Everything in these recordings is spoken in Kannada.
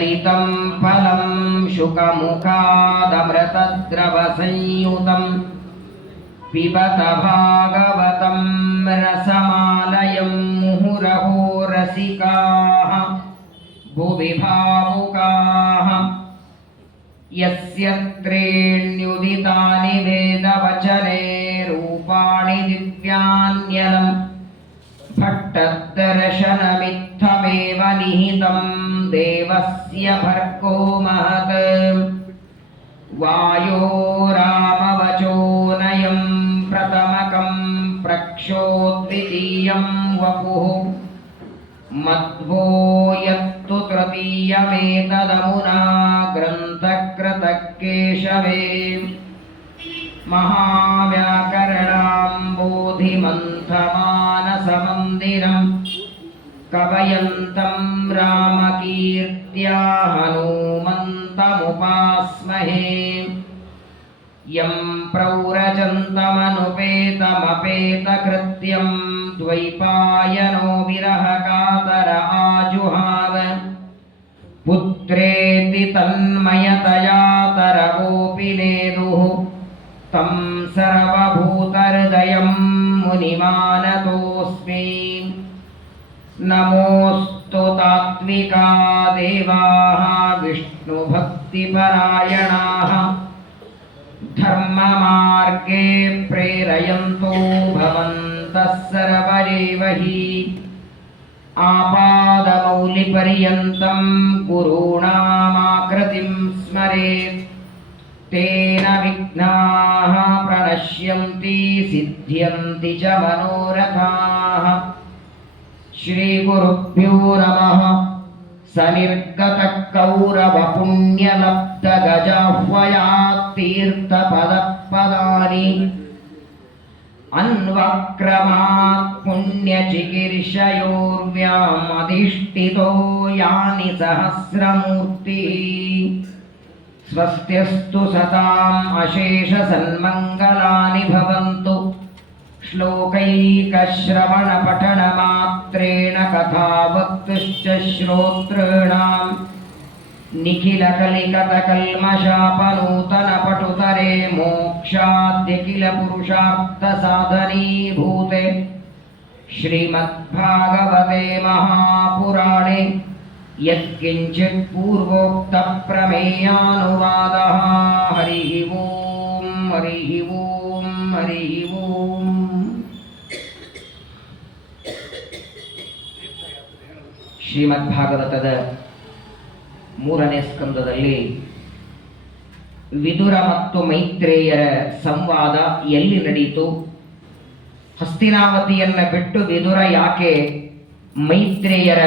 फलं शुकमुखादमृतद्रवसंयुतं पिबत भागवतं रसमालयं मुहुरहो रसिकाः भुवि भावुकाः। यस्य त्रीण्युदितानि वेदवचने रूपाणि दिव्यान्यलं भट्टदर्शनमित्थमेव निहितं देवस्य भर्गो महत्। वायो रामवचोनयं प्रथमकं प्रक्षोद्वितीयं वपुः मध्वो यत्तु तृतीयमेतदमुना ग्रन्थकृतकेशवे। महाव्याकरणाम्बोधिमन्थमानसमन्दिरं कवयन्तं रामकीर्त्या हनूमन्तमुपास्महे। यं प्रौरजन्तमनुपेतमपेतकृत्यं द्वैपायनो विरहकातर आजुहाव। पुत्रेति तन्मयतया तरवोऽपि नेदुः तं सर्वभूतहृदयं मुनिमानतोऽस्मि। नमोऽस्तु तात्विका देवाः विष्णुभक्तिपरायणाः धर्ममार्गे प्रेरयन्तो भवन्तः सर्वरेव हि। आपादमौलिपर्यन्तं गुरूणामाकृतिं स्मरेत् तेन विघ्नाः प्रणश्यन्ति सिद्ध्यन्ति च मनोरथाः। श्रीगुरुभ्यो नमः। सनिर्गतः कौरवपुण्यलब्धगजाह्वयात्तीर्थपदपदानि अन्वक्रमात् पुण्यचिकीर्षयोर्व्यामधिष्ठितो यानि सहस्रमूर्तिः। स्वस्त्यस्तु सताम् अशेषसन्मङ्गलानि भवन्तु। श्लोकैकश्रवणपठनमात्रेण कथावक्तुश्च श्रोतॄणाम् निखिलकलिकतकल्मषापनूतनपटुतरे मोक्षाद्यखिलपुरुषार्थसाधनीभूते श्रीमद्भागवते महापुराणे यत्किञ्चित् पूर्वोक्तप्रमेयानुवादः। हरिः ओं हरिः ओं हरिः ओं। ಶ್ರೀಮದ್ಭಾಗವತದ 3ನೇ ಸ್ಕಂದದಲ್ಲಿ ವಿದುರ ಮತ್ತು ಮೈತ್ರೇಯರ ಸಂವಾದ ಎಲ್ಲಿ ನಡೆಯಿತು, ಹಸ್ತಿನಾವತಿಯನ್ನು ಬಿಟ್ಟು ವಿದುರ ಯಾಕೆ ಮೈತ್ರೇಯರ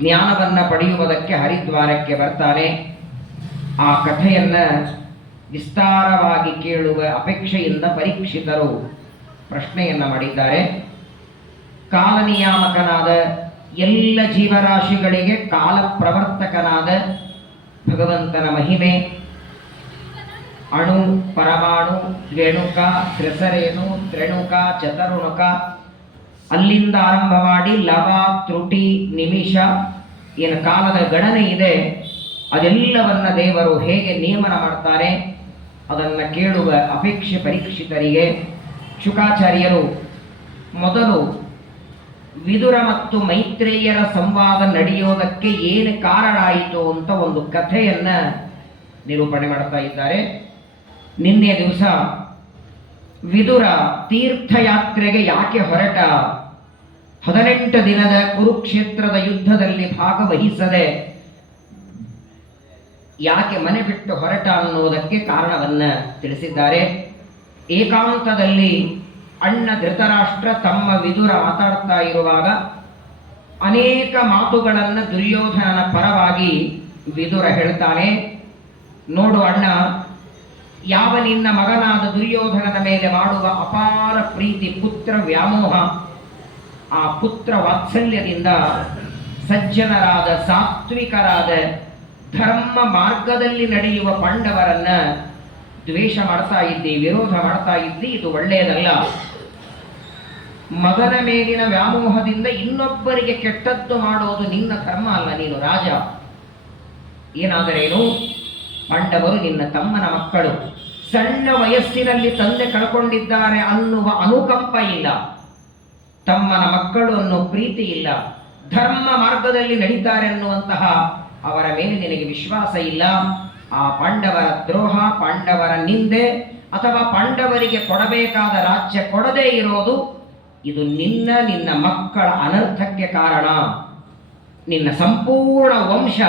ಜ್ಞಾನವನ್ನು ಪಡೆಯುವುದಕ್ಕೆ ಹರಿದ್ವಾರಕ್ಕೆ ಬರ್ತಾನೆ, ಆ ಕಥೆಯನ್ನು ವಿಸ್ತಾರವಾಗಿ ಕೇಳುವ ಅಪೇಕ್ಷೆಯಿಂದ ಪರೀಕ್ಷಿತರು ಪ್ರಶ್ನೆಯನ್ನು ಮಾಡಿದ್ದಾರೆ. ಕಾಲನಿಯಾಮಕನಾದ ಎಲ್ಲ ಜೀವರಾಶಿಗಳಿಗೆ ಕಾಲ ಪ್ರವರ್ತಕನಾದ ಭಗವಂತನ ಮಹಿಮೆ, ಅಣು ಪರಮಾಣು ರೇಣುಕ ತ್ರಿಸರೇನು ತ್ರೇಣುಕ ಚತುರ್ಣುಕ ಅಲ್ಲಿಂದ ಆರಂಭ ಮಾಡಿ ಲವ ತ್ರುಟಿ ನಿಮಿಷ ಏನು ಕಾಲದ ಗಣನೆ ಇದೆ, ಅದೆಲ್ಲವನ್ನ ದೇವರು ಹೇಗೆ ನಿಯಮನ ಮಾಡ್ತಾರೆ ಅದನ್ನು ಕೇಳುವ ಅಪೇಕ್ಷೆ ಪರೀಕ್ಷಿತರಿಗೆ ಶುಕಾಚಾರ್ಯರು ಮೊದಲು ವಿದುರ ಮತ್ತು ಮೈತ್ರೇಯರ ಸಂವಾದ ನಡೆಯೋದಕ್ಕೆ ಏನು ಕಾರಣ ಆಯಿತು ಅಂತ ಒಂದು ಕಥೆಯನ್ನ ನಿರೂಪಣೆ ಮಾಡ್ತಾ ಇದ್ದಾರೆ. ನಿನ್ನೆ ದಿವಸ ವಿದುರ ತೀರ್ಥಯಾತ್ರೆಗೆ ಯಾಕೆ ಹೊರಟ, 18 ದಿನದ ಕುರುಕ್ಷೇತ್ರದ ಯುದ್ಧದಲ್ಲಿ ಭಾಗವಹಿಸದೆ ಯಾಕೆ ಮನೆ ಬಿಟ್ಟು ಹೊರಟ ಅನ್ನೋದಕ್ಕೆ ಕಾರಣವನ್ನ ತಿಳಿಸಿದ್ದಾರೆ. ಏಕಾಂತದಲ್ಲಿ ಅಣ್ಣ ಧೃತರಾಷ್ಟ್ರ ತಮ್ಮ ವಿದುರ ಮಾತಾಡ್ತಾ ಇರುವಾಗ ಅನೇಕ ಮಾತುಗಳನ್ನು ದುರ್ಯೋಧನನ ಪರವಾಗಿ ವಿದುರ ಹೇಳ್ತಾನೆ. ನೋಡು ಅಣ್ಣ, ಯಾವ ನಿನ್ನ ಮಗನಾದ ದುರ್ಯೋಧನನ ಮೇಲೆ ಮಾಡುವ ಅಪಾರ ಪ್ರೀತಿ, ಪುತ್ರ ವ್ಯಾಮೋಹ, ಆ ಪುತ್ರ ವಾತ್ಸಲ್ಯದಿಂದ ಸಜ್ಜನರಾದ ಸಾತ್ವಿಕರಾದ ಧರ್ಮ ಮಾರ್ಗದಲ್ಲಿ ನಡೆಯುವ ಪಾಂಡವರನ್ನ ದ್ವೇಷ ಮಾಡ್ತಾ ಇದ್ದಿ, ವಿರೋಧ ಮಾಡ್ತಾ ಇದ್ದಿ, ಇದು ಒಳ್ಳೆಯದಲ್ಲ. ಮಗನ ಮೇಲಿನ ವ್ಯಾಮೋಹದಿಂದ ಇನ್ನೊಬ್ಬರಿಗೆ ಕೆಟ್ಟದ್ದು ಮಾಡೋದು ನಿನ್ನ ಧರ್ಮ ಅಲ್ಲ, ನೀನು ರಾಜ. ಏನಾದರೇನು, ಪಾಂಡವರು ನಿನ್ನ ತಮ್ಮನ ಮಕ್ಕಳು, ಸಣ್ಣ ವಯಸ್ಸಿನಲ್ಲಿ ತಂದೆ ಕಳ್ಕೊಂಡಿದ್ದಾರೆ ಅನ್ನುವ ಅನುಕಂಪ ಇಲ್ಲ, ತಮ್ಮನ ಮಕ್ಕಳು ಅನ್ನೋ ಪ್ರೀತಿ ಇಲ್ಲ, ಧರ್ಮ ಮಾರ್ಗದಲ್ಲಿ ನಡೀತಾರೆ ಅನ್ನುವಂತಹ ಅವರ ಮೇಲೆ ನಿನಗೆ ವಿಶ್ವಾಸ ಇಲ್ಲ. ಆ ಪಾಂಡವರ ದ್ರೋಹ, ಪಾಂಡವರ ನಿಂದೆ, ಅಥವಾ ಪಾಂಡವರಿಗೆ ಕೊಡಬೇಕಾದ ರಾಜ್ಯ ಕೊಡದೇ ಇರೋದು, ಇದು ನಿನ್ನ ಮಕ್ಕಳ ಅನರ್ಥಕ್ಕೆ ಕಾರಣ. ನಿನ್ನ ಸಂಪೂರ್ಣ ವಂಶ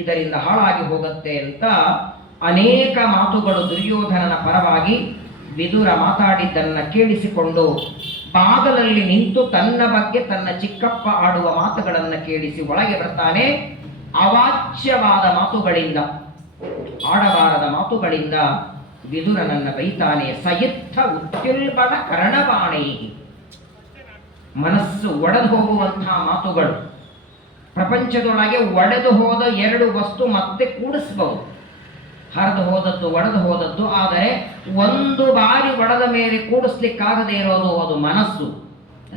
ಇದರಿಂದ ಹಾಳಾಗಿ ಹೋಗುತ್ತೆ ಅಂತ ಅನೇಕ ಮಾತುಗಳು ದುರ್ಯೋಧನನ ಪರವಾಗಿ ವಿದುರ ಮಾತಾಡಿದ್ದನ್ನು ಕೇಳಿಸಿಕೊಂಡು ಬಾಗಲಲ್ಲಿ ನಿಂತು ತನ್ನ ಬಗ್ಗೆ ತನ್ನ ಚಿಕ್ಕಪ್ಪ ಆಡುವ ಮಾತುಗಳನ್ನು ಕೇಳಿಸಿ ಒಳಗೆ ಬರ್ತಾನೆ. ಅವಾಚ್ಯವಾದ ಮಾತುಗಳಿಂದ, ಆಡಬಾರದ ಮಾತುಗಳಿಂದ ವಿದುರನನ್ನ ಬೈತಾನೆ. ಸಯುತ್ಥ ಉತ್ಯುಲ್ಬಣ ಕರ್ಣಬಾಣೈ, ಮನಸ್ಸು ಒಡೆದು ಹೋಗುವಂತಹ ಮಾತುಗಳು. ಪ್ರಪಂಚದೊಳಗೆ ಒಡೆದು ಹೋದ ಎರಡು ವಸ್ತು ಮತ್ತೆ ಕೂಡಿಸಬಹುದು, ಹರಿದು ಹೋದದ್ದು ಒಡೆದು ಹೋದದ್ದು. ಆದರೆ ಒಂದು ಬಾರಿ ಒಡೆದ ಮೇಲೆ ಕೂಡಿಸ್ಲಿಕ್ಕಾಗದೇ ಇರೋದು ಅದು ಮನಸ್ಸು,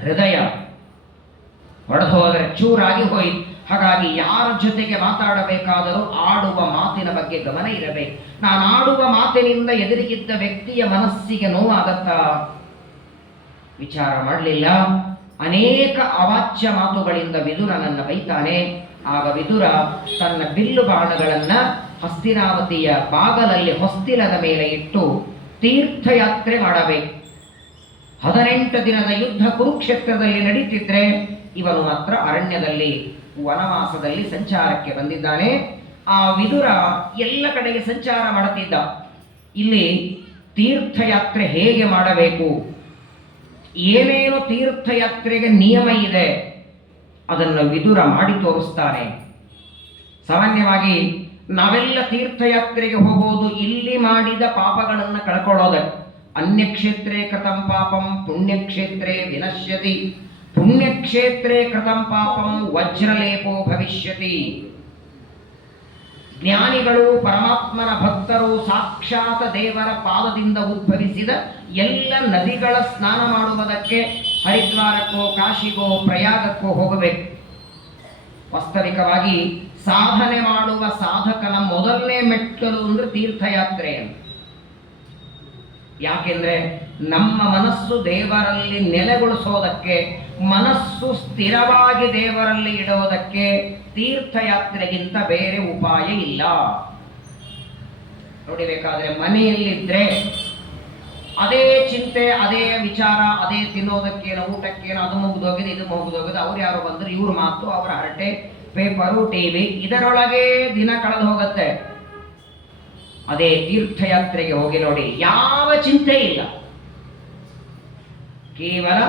ಹೃದಯ. ಒಡೆದು ಹೋದರೆ ಚೂರಾಗಿ ಹೋಯಿತು. ಹಾಗಾಗಿ ಯಾರ ಜೊತೆಗೆ ಮಾತಾಡಬೇಕಾದರೂ ಆಡುವ ಮಾತಿನ ಬಗ್ಗೆ ಗಮನ ಇರಬೇಕು. ನಾನು ಆಡುವ ಮಾತಿನಿಂದ ಎದುರಿಗಿದ್ದ ವ್ಯಕ್ತಿಯ ಮನಸ್ಸಿಗೆ ನೋವಾಗತ್ತಾ ವಿಚಾರ ಮಾಡಲಿಲ್ಲ. ಅನೇಕ ಅವಾಚ್ಯ ಮಾತುಗಳಿಂದ ವಿದುರನನ್ನ ಬೈತಾನೆ. ಆಗ ವಿದುರ ತನ್ನ ಬಿಲ್ಲು ಬಾಣಗಳನ್ನ ಹಸ್ತಿನಾವತಿಯ ಬಾಗಲಲ್ಲಿ ಹೊಸ್ತಿಲದ ಮೇಲೆ ಇಟ್ಟು ತೀರ್ಥಯಾತ್ರೆ ಮಾಡಬೇಕು. 18 ದಿನದ ಯುದ್ಧ ಕುರುಕ್ಷೇತ್ರದಲ್ಲಿ ನಡೀತಿದ್ರೆ ಇವನು ಮಾತ್ರ ಅರಣ್ಯದಲ್ಲಿ ವನವಾಸದಲ್ಲಿ ಸಂಚಾರಕ್ಕೆ ಬಂದಿದ್ದಾನೆ. ಆ ವಿದುರ ಎಲ್ಲ ಕಡೆಗೆ ಸಂಚಾರ ಮಾಡುತ್ತಿದ್ದ. ಇಲ್ಲಿ ತೀರ್ಥಯಾತ್ರೆ ಹೇಗೆ ಮಾಡಬೇಕು, ಏನೇನು ತೀರ್ಥಯಾತ್ರೆಗೆ ನಿಯಮ ಇದೆ ಅದನ್ನು ವಿದುರ ಮಾಡಿ ತೋರಿಸ್ತಾನೆ. ಸಾಮಾನ್ಯವಾಗಿ ನಾವೆಲ್ಲ ತೀರ್ಥಯಾತ್ರೆಗೆ ಹೋಗೋದು ಇಲ್ಲಿ ಮಾಡಿದ ಪಾಪಗಳನ್ನು ಕಳ್ಕೊಳ್ಳೋದಕ್ಕೆ. ಅನ್ಯಕ್ಷೇತ್ರೇ ಕೃತಂ ಪಾಪಂ ಪುಣ್ಯಕ್ಷೇತ್ರೇ ವಿನಶ್ಯತಿ, ಪುಣ್ಯಕ್ಷೇತ್ರೇ ಕೃತಂ ಪಾಪಂ ವಜ್ರಲೇಪೋ ಭವಿಷ್ಯತಿ. ಜ್ಞಾನಿಗಳು, ಪರಮಾತ್ಮನ ಭಕ್ತರು, ಸಾಕ್ಷಾತ್ ದೇವರ ಪಾದದಿಂದ ಉದ್ಭವಿಸಿದ ಎಲ್ಲ ನದಿಗಳ ಸ್ನಾನ ಮಾಡುವುದಕ್ಕೆ ಹರಿದ್ವಾರಕ್ಕೋ ಕಾಶಿಗೋ ಪ್ರಯಾಗಕ್ಕೋ ಹೋಗಬೇಕು. ವಾಸ್ತವಿಕವಾಗಿ ಸಾಧನೆ ಮಾಡುವ ಸಾಧಕನ ಮೊದಲನೇ ಮೆಟ್ಟಲು ಅಂದ್ರೆ ತೀರ್ಥಯಾತ್ರೆ. ಯಾಕೆಂದ್ರೆ ನಮ್ಮ ಮನಸ್ಸು ದೇವರಲ್ಲಿ ನೆಲೆಗೊಳಿಸೋದಕ್ಕೆ, ಮನಸ್ಸು ಸ್ಥಿರವಾಗಿ ದೇವರಲ್ಲಿ ಇಡುವುದಕ್ಕೆ ತೀರ್ಥಯಾತ್ರೆಗಿಂತ ಬೇರೆ ಉಪಾಯ ಇಲ್ಲ. ನೋಡಿಬೇಕಾದ್ರೆ ಮನೆಯಲ್ಲಿದ್ರೆ ಅದೇ ಚಿಂತೆ, ಅದೇ ವಿಚಾರ, ಅದೇ ತಿನ್ನೋದಕ್ಕೇನೋ ಊಟಕ್ಕೇನೋ, ಅದು ಮುಗಿದೋಗಿದೆ, ಇದು ಮುಗಿದೋಗಿದೆ, ಅವ್ರು ಯಾರು ಬಂದ್ರು, ಇವ್ರ ಮಾತು, ಅವರ ಹರಟೆ, ಪೇಪರು, ಟಿವಿ, ಇದರೊಳಗೆ ದಿನ ಕಳೆದು ಹೋಗುತ್ತೆ. ಅದೇ ತೀರ್ಥಯಾತ್ರೆಗೆ ಹೋಗಿ ನೋಡಿ, ಯಾವ ಚಿಂತೆ ಇಲ್ಲ. ಕೇವಲ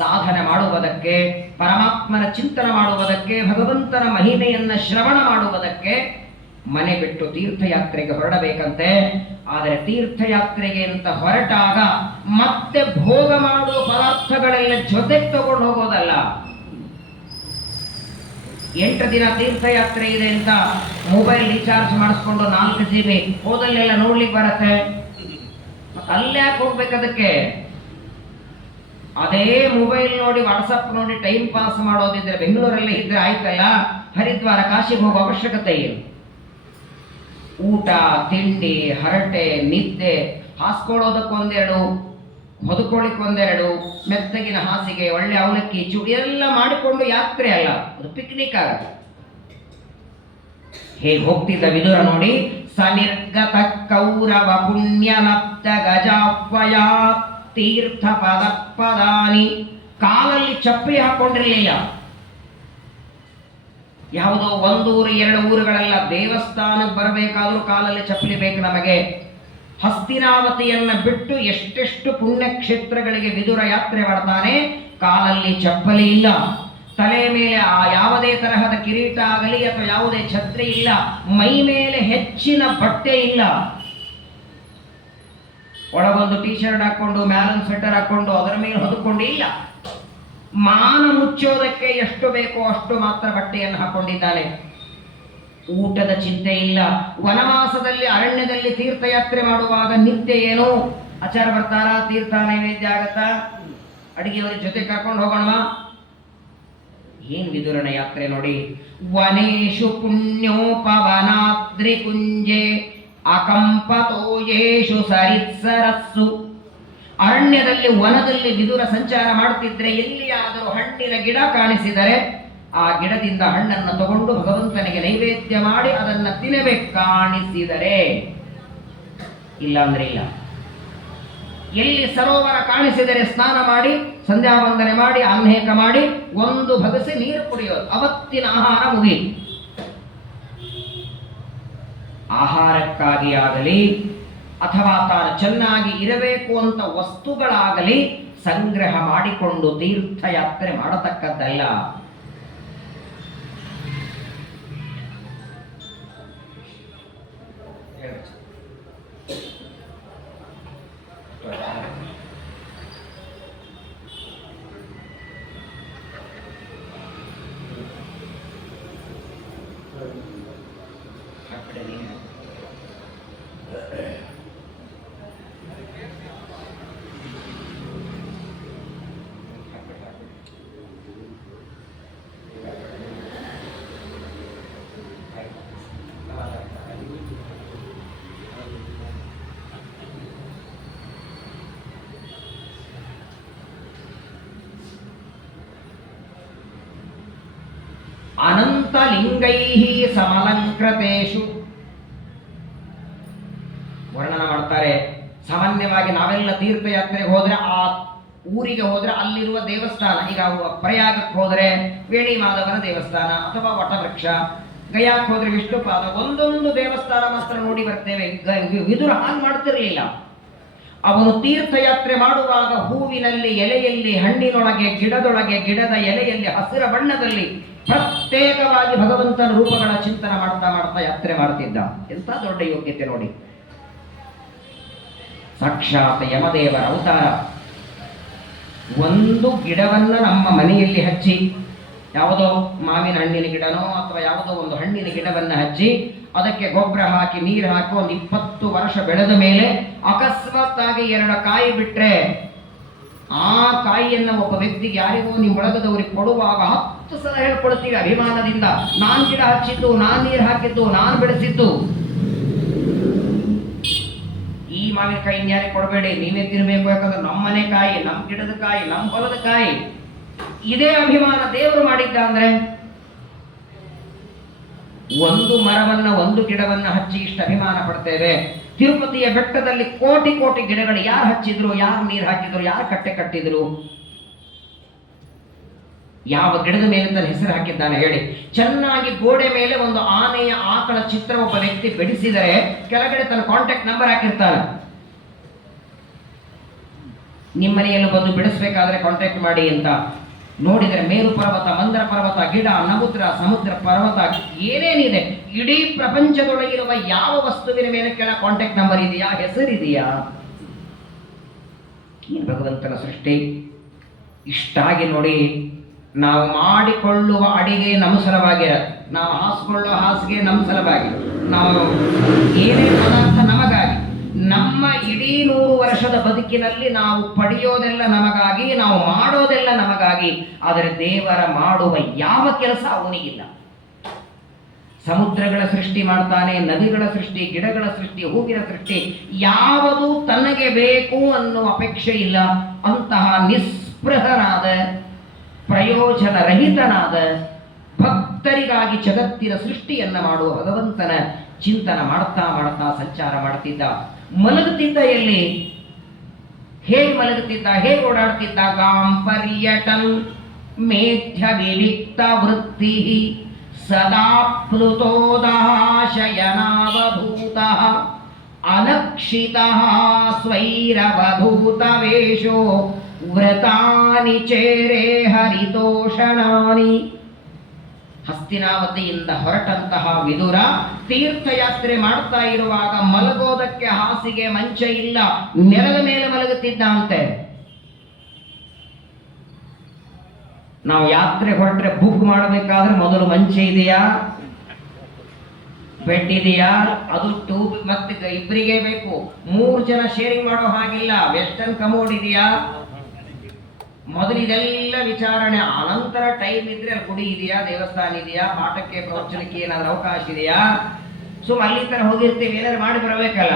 ಸಾಧನೆ ಮಾಡುವುದಕ್ಕೆ, ಪರಮಾತ್ಮನ ಚಿಂತನ ಮಾಡುವುದಕ್ಕೆ, ಭಗವಂತನ ಮಹಿಮೆಯನ್ನ ಶ್ರವಣ ಮಾಡುವುದಕ್ಕೆ ಮನೆ ಬಿಟ್ಟು ತೀರ್ಥಯಾತ್ರೆಗೆ ಹೊರಡಬೇಕಂತೆ. ಆದರೆ ತೀರ್ಥಯಾತ್ರೆಗೆ ಅಂತ ಹೊರಟಾಗ ಮತ್ತೆ ಭೋಗ ಮಾಡುವ ಪದಾರ್ಥಗಳೆಲ್ಲ ಜೊತೆಗೆ ತಗೊಂಡು ಹೋಗೋದಲ್ಲ. 8 ದಿನ ತೀರ್ಥಯಾತ್ರೆ ಇದೆ ಅಂತ ಮೊಬೈಲ್ ರೀಚಾರ್ಜ್ ಮಾಡಿಸ್ಕೊಂಡು 4 GB ಹೋದಲ್ಲೆಲ್ಲ ನೋಡ್ಲಿಕ್ಕೆ ಬರತ್ತೆ. ಅಲ್ಲ್ಯಾಕೆ ಹೋಗ್ಬೇಕು ಅದಕ್ಕೆ? ಅದೇ ಮೊಬೈಲ್ ನೋಡಿ, ವಾಟ್ಸಪ್ ನೋಡಿ ಟೈಮ್ ಪಾಸ್ ಮಾಡೋದಿದ್ರೆ ಬೆಂಗಳೂರಲ್ಲೇ ಇದ್ರೆ ಆಯ್ತಲ್ಲ, ಹರಿದ್ವಾರ ಕಾಶಿಗೆ ಹೋಗೋ ಅವಶ್ಯಕತೆ ಏನು? ಊಟ, ತಿಂಡಿ, ಹರಟೆ, ನಿದ್ದೆ, ಹಾಸ್ಕೊಳ್ಳೋದಕ್ಕೊಂದೆರಡು, ಹೊದ್ಕೊಳ್ಳಿಕ್ಕೊಂದೆರಡು, ಮೆತ್ತಗಿನ ಹಾಸಿಗೆ, ಒಳ್ಳೆ ಅವಲಕ್ಕಿ, ಚೂಡಿ ಎಲ್ಲ ಮಾಡಿಕೊಂಡು ಯಾತ್ರೆ ಅಲ್ಲ, ಅದು ಪಿಕ್ನಿಕ್ ಆಗುತ್ತೆ. ಹೇಗೆ ಹೋಗ್ತಿದ್ದ ವಿದುರ ನೋಡಿ. ಸನಿರ್ಗತ ಕೌರವ ಪುಣ್ಯಲಬ್ಧ ಗಜಾವ್ವಯ ತೀರ್ಥ ಪದ ಪದಾನಿ. ಕಾಲಲ್ಲಿ ಚಪ್ಪಲಿ ಹಾಕೊಂಡಿರಲಿಲ್ಲ. ಯಾವುದೋ 1 ಊರು 2 ಊರುಗಳೆಲ್ಲ, ದೇವಸ್ಥಾನಕ್ಕೆ ಬರಬೇಕಾದ್ರೂ ಕಾಲಲ್ಲಿ ಚಪ್ಪಲಿ ಬೇಕು ನಮಗೆ. ಹಸ್ತಿನಾವತಿಯನ್ನ ಬಿಟ್ಟು ಎಷ್ಟೆಷ್ಟು ಪುಣ್ಯಕ್ಷೇತ್ರಗಳಿಗೆ ವಿದುರ ಯಾತ್ರೆ ಮಾಡ್ತಾನೆ, ಕಾಲಲ್ಲಿ ಚಪ್ಪಲಿ ಇಲ್ಲ, ತಲೆ ಮೇಲೆ ಯಾವುದೇ ತರಹದ ಕಿರೀಟ ಆಗಲಿ ಅಥವಾ ಯಾವುದೇ ಛತ್ರಿ ಇಲ್ಲ, ಮೈ ಮೇಲೆ ಹೆಚ್ಚಿನ ಬಟ್ಟೆ ಇಲ್ಲ. ಒಳಗೊಂದು ಟೀ ಶರ್ಟ್ ಹಾಕೊಂಡು, ಮ್ಯಾಲೊಂದು ಸ್ವೆಟರ್ ಹಾಕೊಂಡು, ಅದರ ಮೇಲೆ ಹೊದ್ಕೊಂಡು ಇಲ್ಲ. ಮಾನ ಮುಚ್ಚೋದಕ್ಕೆ ಎಷ್ಟು ಬೇಕೋ ಅಷ್ಟು ಮಾತ್ರ ಬಟ್ಟೆಯನ್ನು ಹಾಕೊಂಡಿದ್ದಾನೆ. ಊಟದ ಚಿಂತೆ ಇಲ್ಲ. ವನವಾಸದಲ್ಲಿ, ಅರಣ್ಯದಲ್ಲಿ ತೀರ್ಥಯಾತ್ರೆ ಮಾಡುವಾಗ ನಿತ್ಯ ಏನು ಆಚಾರ ಬರ್ತಾರ, ತೀರ್ಥ ನೈವೇದ್ಯ ಆಗತ್ತಾ? ಅಡಿಗೆಯವರ ಜೊತೆ ಕರ್ಕೊಂಡು ಹೋಗೋಣವಾ? ಏನ್ ವಿದುರನ ಯಾತ್ರೆ ನೋಡಿ. ವನೇಶು ಪುಣ್ಯೋಪವನಾದ್ರಿ ಕುಂಜೆ ಅಕಂಪತೋಯೇಷು ಸರಿತ್ಸರಸ್ಸು. ಅರಣ್ಯದಲ್ಲಿ ವನದಲ್ಲಿ ವಿದುರ ಸಂಚಾರ ಮಾಡುತ್ತಿದ್ರೆ ಎಲ್ಲಿಯಾದರೂ ಹಣ್ಣಿನ ಗಿಡ ಕಾಣಿಸಿದರೆ ಆ ಗಿಡದಿಂದ ಹಣ್ಣನ್ನು ತಗೊಂಡು ಭಗವಂತನಿಗೆ ನೈವೇದ್ಯ ಮಾಡಿ ಅದನ್ನ ತಿನ್ನಬೇಕು ಕಾಣಿಸಿದರೆ, ಇಲ್ಲ ಅಂದ್ರೆ ಇಲ್ಲ. ಎಲ್ಲಿ ಸರೋವರ ಕಾಣಿಸಿದರೆ ಸ್ನಾನ ಮಾಡಿ ಸಂಧ್ಯಾ ವಂದನೆ ಮಾಡಿ ಆಹ್ನೇಕ ಮಾಡಿ ಒಂದು ಭಗಸಿ ನೀರು ಕುಡಿಯೋದು, ಅವತ್ತಿನ ಆಹಾರ ಮುಗಿಯಿತು. ಆಹಾರಕ್ಕಾಗಿ ಆಗಲಿ ಅಥವಾ ತಾನು ಚೆನ್ನಾಗಿ ಇರಬೇಕು ಅಂತ ವಸ್ತುಗಳಾಗಲಿ ಸಂಗ್ರಹ ಮಾಡಿಕೊಂಡು ತೀರ್ಥಯಾತ್ರೆ ಮಾಡತಕ್ಕದ್ದಲ್ಲ. ಅನಂತಲಿಂಗೈಃ ಸಮಲಂಕೃತೇಷು ವರ್ಣನ ಮಾಡ್ತಾರೆ. ಸಾಮಾನ್ಯವಾಗಿ ನಾವೆಲ್ಲ ತೀರ್ಥಯಾತ್ರೆಗೆ ಹೋದ್ರೆ ಆ ಊರಿಗೆ ಹೋದ್ರೆ ಅಲ್ಲಿರುವ ದೇವಸ್ಥಾನ, ಈಗ ಪ್ರಯಾಗಕ್ಕೆ ಹೋದ್ರೆ ವೇಣಿ ಮಾಧವನ ದೇವಸ್ಥಾನ ಅಥವಾ ವಟವೃಕ್ಷ, ಗಯಾಕ್ಕೆ ಹೋದ್ರೆ ವಿಷ್ಣುಪಾದ, ಒಂದೊಂದು ದೇವಸ್ಥಾನ ಮಾತ್ರ ನೋಡಿ ಬರ್ತೇವೆ. ವಿದುರ ಹಾಗೆ ಮಾಡ್ತಿರ್ಲಿಲ್ಲ. ಅವನು ತೀರ್ಥಯಾತ್ರೆ ಮಾಡುವಾಗ ಹೂವಿನಲ್ಲಿ, ಎಲೆಯಲ್ಲಿ, ಹಣ್ಣಿನೊಳಗೆ, ಗಿಡದೊಳಗೆ, ಗಿಡದ ಎಲೆಯಲ್ಲಿ, ಹಸಿರ ಬಣ್ಣದಲ್ಲಿ ಪ್ರತ್ಯೇಕವಾಗಿ ಭಗವಂತನ ರೂಪಗಳ ಚಿಂತನೆ ಮಾಡ್ತಾ ಮಾಡ್ತಾ ಯಾತ್ರೆ ಮಾಡ್ತಿದ್ದ. ಎಂತ ದೊಡ್ಡ ಯೋಗ್ಯತೆ ನೋಡಿ. ಸಾಕ್ಷಾತ್ ಯಮದೇವರ ಅವತಾರ. ಒಂದು ಗಿಡವನ್ನ ನಮ್ಮ ಮನೆಯಲ್ಲಿ ಹಚ್ಚಿ, ಯಾವುದೋ ಮಾವಿನ ಹಣ್ಣಿನ ಗಿಡನೋ ಅಥವಾ ಯಾವುದೋ ಒಂದು ಹಣ್ಣಿನ ಗಿಡವನ್ನ ಹಚ್ಚಿ ಅದಕ್ಕೆ ಗೊಬ್ಬರ ಹಾಕಿ ನೀರು ಹಾಕಿ ಒಂದು 20 ವರ್ಷ ಬೆಳೆದ ಮೇಲೆ ಅಕಸ್ಮಾತ್ ಆಗಿ 2 ಕಾಯಿ ಬಿಟ್ರೆ ಆ ಕಾಯಿಯನ್ನ ಒಬ್ಬ ವ್ಯಕ್ತಿಗೆ ಯಾರಿಗೋ ನಿಮ್ಮ ಬಳಗದವರಿಗೆ ಕೊಡುವಾಗ 10 ಸಲ ಹೇಳ್ಕೊಳ್ತೀವಿ ಅಭಿಮಾನದಿಂದ, ನಾನ್ ಗಿಡ ಹಚ್ಚಿದ್ದು, ನಾನ್ ನೀರು ಹಾಕಿದ್ದು, ನಾನ್ ಬೆಳೆಸಿದ್ದು. ಈ ಮಾವಿನಕಾಯಿ ಇನ್ಯಾರಿಗೆ ಕೊಡಬೇಡಿ, ನೀವೇ ತಿನ್ಬೇಕು, ಯಾಕಂದ್ರೆ ನಮ್ಮ ಮನೆ ಕಾಯಿ, ನಮ್ಮ ಗಿಡದ ಕಾಯಿ, ನಮ್ಮ ಹೊಲದ ಕಾಯಿ. ಇದೇ ಅಭಿಮಾನ ದೇವರು ಮಾಡಿದ್ದ ಅಂದ್ರೆ ಒಂದು ಮರವನ್ನ, ಒಂದು ಗಿಡವನ್ನ ಹಚ್ಚಿ ಇಷ್ಟು ಅಭಿಮಾನ ಪಡ್ತೇವೆ. ತಿರುಪತಿಯ ಬೆಟ್ಟದಲ್ಲಿ ಕೋಟಿ ಕೋಟಿ ಗಿಡಗಳು ಯಾರು ಹಚ್ಚಿದ್ರು, ಯಾರು ನೀರು ಹಾಕಿದ್ರು, ಯಾರು ಕಟ್ಟೆ ಕಟ್ಟಿದ್ರು, ಯಾವ ಗಿಡದ ಮೇಲೆ ತನ್ನ ಹೆಸರು ಹಾಕಿದ್ದಾನೆ ಹೇಳಿ. ಚೆನ್ನಾಗಿ ಗೋಡೆ ಮೇಲೆ ಒಂದು ಆನೆಯ, ಆಕಳ ಚಿತ್ರ ಒಬ್ಬ ವ್ಯಕ್ತಿ ಬಿಡಿಸಿದರೆ ಕೆಳಗಡೆ ತನ್ನ ಕಾಂಟ್ಯಾಕ್ಟ್ ನಂಬರ್ ಹಾಕಿರ್ತಾನೆ. ನಿಮ್ಮ ಮನೆಯಲ್ಲೂ ಬಂದು ಬಿಡಿಸ್ಬೇಕಾದ್ರೆ ಕಾಂಟ್ಯಾಕ್ಟ್ ಮಾಡಿ ಅಂತ. ನೋಡಿದರೆ ಮೇರು ಪರ್ವತ, ಮಂದರ ಪರ್ವತ, ಗಿಡ, ನಮುದ್ರ, ಸಮುದ್ರ, ಪರ್ವತ ಏನೇನಿದೆ, ಇಡೀ ಪ್ರಪಂಚದೊಳಗಿರುವ ಯಾವ ವಸ್ತುವಿನ ಮೇಲೆ ಕೆಳ ಕಾಂಟ್ಯಾಕ್ಟ್ ನಂಬರ್ ಇದೆಯಾ, ಹೆಸರಿದೆಯಾ? ಈ ಭಗವಂತನ ಸೃಷ್ಟಿ ಇಷ್ಟಾಗಿ ನೋಡಿ. ನಾವು ಮಾಡಿಕೊಳ್ಳುವ ಅಡಿಗೆ ನಮ್ಮ ಸಲವಾಗಿರತ್ತೆ, ನಾವು ಹಾಸ್ಕೊಳ್ಳೋ ಹಾಸಿಗೆ ನಮ್ಮ ಸಲವಾಗಿ, ನಾವು ಏನೇ ಪದಾರ್ಥ ನಮಗಾಗಿ, ನಮ್ಮ ಇಡೀ 100 ವರ್ಷದ ಬದುಕಿನಲ್ಲಿ ನಾವು ಪಡೆಯೋದೆಲ್ಲ ನಮಗಾಗಿ, ನಾವು ಮಾಡೋದೆಲ್ಲ ನಮಗಾಗಿ. ಆದರೆ ದೇವರ ಮಾಡುವ ಯಾವ ಕೆಲಸ ಅವನಿಗಿಲ್ಲ. ಸಮುದ್ರಗಳ ಸೃಷ್ಟಿ ಮಾಡ್ತಾನೆ, ನದಿಗಳ ಸೃಷ್ಟಿ, ಗಿಡಗಳ ಸೃಷ್ಟಿ, ಹೂವಿನ ಸೃಷ್ಟಿ, ಯಾವುದು ತನಗೆ ಬೇಕು ಅನ್ನೋ ಅಪೇಕ್ಷೆ ಇಲ್ಲ. ಅಂತಹ ನಿಸ್ಪೃಹನಾದ, ಪ್ರಯೋಜನ ರಹಿತನಾದ, ಭಕ್ತರಿಗಾಗಿ ಜಗತ್ತಿನ ಸೃಷ್ಟಿಯನ್ನ ಮಾಡುವ ಭಗವಂತನ ಚಿಂತನ ಮಾಡ್ತಾ ಮಾಡ್ತಾ ಸಂಚಾರ ಮಾಡ್ತಿದ್ದ. ಮಲಗುತ್ತಿದ್ದ ಎಲ್ಲಿ, ಹೇಗೆ ಮಲಗುತ್ತಿದ್ದ, ಹೇಗೆ ಓಡಾಡ್ತಿದ್ದ? ಗಾಂ ಪರ್ಯಟನ್ ಮೇಧ್ಯ ವಿವಿಕ್ತ ವೃತ್ತಿ ಸದಾ ಪ್ಲುತೋದಃ ಶಯನಾವಭೂತಃ ಅಲಕ್ಷಿತಃ ಸ್ವೈರವಧೂತ ವೇಷೋ ವ್ರತಾನಿ ಚೇರೆ ಹರಿತೋಷಣಾನಿ. ಹಸ್ತಿನಾವತಿಯಿಂದ ಹೊರಟಂತಹ ವಿದುರ ತೀರ್ಥಯಾತ್ರೆ ಮಾಡ್ತಾ ಇರುವಾಗ ಮಲಗೋದಕ್ಕೆ ಹಾಸಿಗೆ, ಮಂಚ ಇಲ್ಲ, ನೆಲದ ಮೇಲೆ ಮಲಗುತ್ತಿದ್ದಂತೆ. ನಾವು ಯಾತ್ರೆ ಹೊರಟ್ರೆ ಬುಕ್ ಮಾಡಬೇಕಾದ್ರೆ ಮೊದಲು ಮಂಚ ಇದೆಯಾ, ಬೆಡ್ ಇದೆಯಾ, ಅದು ಟೂಬ್, ಮತ್ತೆ ಇಬ್ಬರಿಗೆ ಬೇಕು. 3 ಜನ ಶೇರಿಂಗ್ ಮಾಡೋ ಹಾಗಿಲ್ಲ. ವೆಸ್ಟರ್ನ್ ಕಮೋಡ್ ಇದೆಯಾ, ಮೊದಲು ಇದೆಲ್ಲ ವಿಚಾರಣೆ, ಅನಂತರ ಟೈಮ್ ಇದ್ರೆ ಅಲ್ಲಿ ಗುಡಿ ಇದೆಯಾ, ದೇವಸ್ಥಾನ ಇದೆಯಾ, ಪಾಠಕ್ಕೆ ಪ್ರವಚನಕ್ಕೆ ಏನಾದ್ರೂ ಅವಕಾಶ ಇದೆಯಾ, ಅಲ್ಲಿ ತರ ಹೋಗಿರ್ತೀವಿ, ಏನಾದ್ರು ಮಾಡಿ ಬರಬೇಕಲ್ಲ.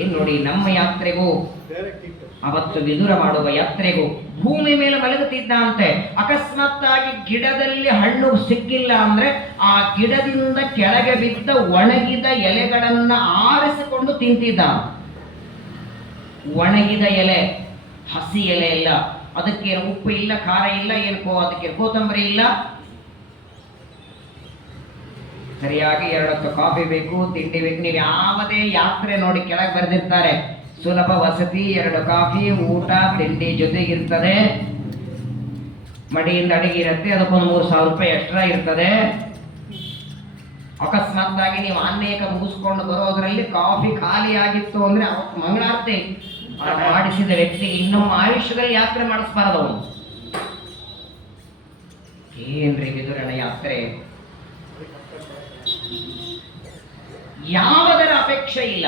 ಏನ್ ನೋಡಿ, ನಮ್ಮ ಯಾತ್ರೆಗೂ ಅವತ್ತು ವಿದುರ ಮಾಡುವ ಯಾತ್ರೆಗೂ ಭೂಮಿ ಮೇಲೆ ಮಲಗುತ್ತಿದ್ದ ಅಂತೆ. ಅಕಸ್ಮಾತ್ತಾಗಿ ಗಿಡದಲ್ಲಿ ಹಣ್ಣು ಸಿಕ್ಕಿಲ್ಲ ಅಂದ್ರೆ ಆ ಗಿಡದಿಂದ ಕೆಳಗೆ ಬಿದ್ದ ಒಣಗಿದ ಎಲೆಗಳನ್ನ ಆರಿಸಿಕೊಂಡು ತಿಂತಿದ್ದ. ಒಣಗಿದ ಎಲೆ, ಹಸಿ ಎಲೆ ಇಲ್ಲ, ಅದಕ್ಕೇನು ಉಪ್ಪು ಇಲ್ಲ, ಖಾರ ಇಲ್ಲ, ಅದಕ್ಕೆ ಕೋತಂಬರಿ ಇಲ್ಲ. ಸರಿಯಾಗಿ 2 ಹೊತ್ತು ಕಾಫಿ ಬೇಕು, ತಿಂಡಿ ಬೇಕು. ನೀವು ಯಾವುದೇ ಯಾತ್ರೆ ನೋಡಿ ಕೆಳಗೆ ಬರೆದಿರ್ತಾರೆ, ಸುಲಭ ವಸತಿ, 2 ಕಾಫಿ, ಊಟ ತಿಂಡಿ ಜೊತೆಗಿರ್ತದೆ, ಮಡಿಯಿಂದ ಅಡಿಗೆ ಇರುತ್ತೆ, ಅದಕ್ಕೊಂದು 3,000 ರೂಪಾಯಿ ಎಕ್ಸ್ಟ್ರಾ ಇರ್ತದೆ. ಅಕಸ್ಮಾತ್ತಾಗಿ ನೀವು ಅನೇಕ ಮುಗಿಸ್ಕೊಂಡು ಬರೋದ್ರಲ್ಲಿ ಕಾಫಿ ಖಾಲಿ ಆಗಿತ್ತು ಅಂದ್ರೆ ಅವತ್ತು ಮಂಗಳಾರತಿ ಮಾಡಿಸಿದ ವ್ಯಕ್ತಿಗೆ ಇನ್ನೊಮ್ಮೆ ಆಯುಷ್ಯದಲ್ಲಿ ಯಾತ್ರೆ ಮಾಡಿಸ್ಬಾರದು. ಅವನು ಏನ್ರಿ ವಿದುರನ ಯಾತ್ರೆ, ಯಾವುದರ ಅಪೇಕ್ಷೆ ಇಲ್ಲ.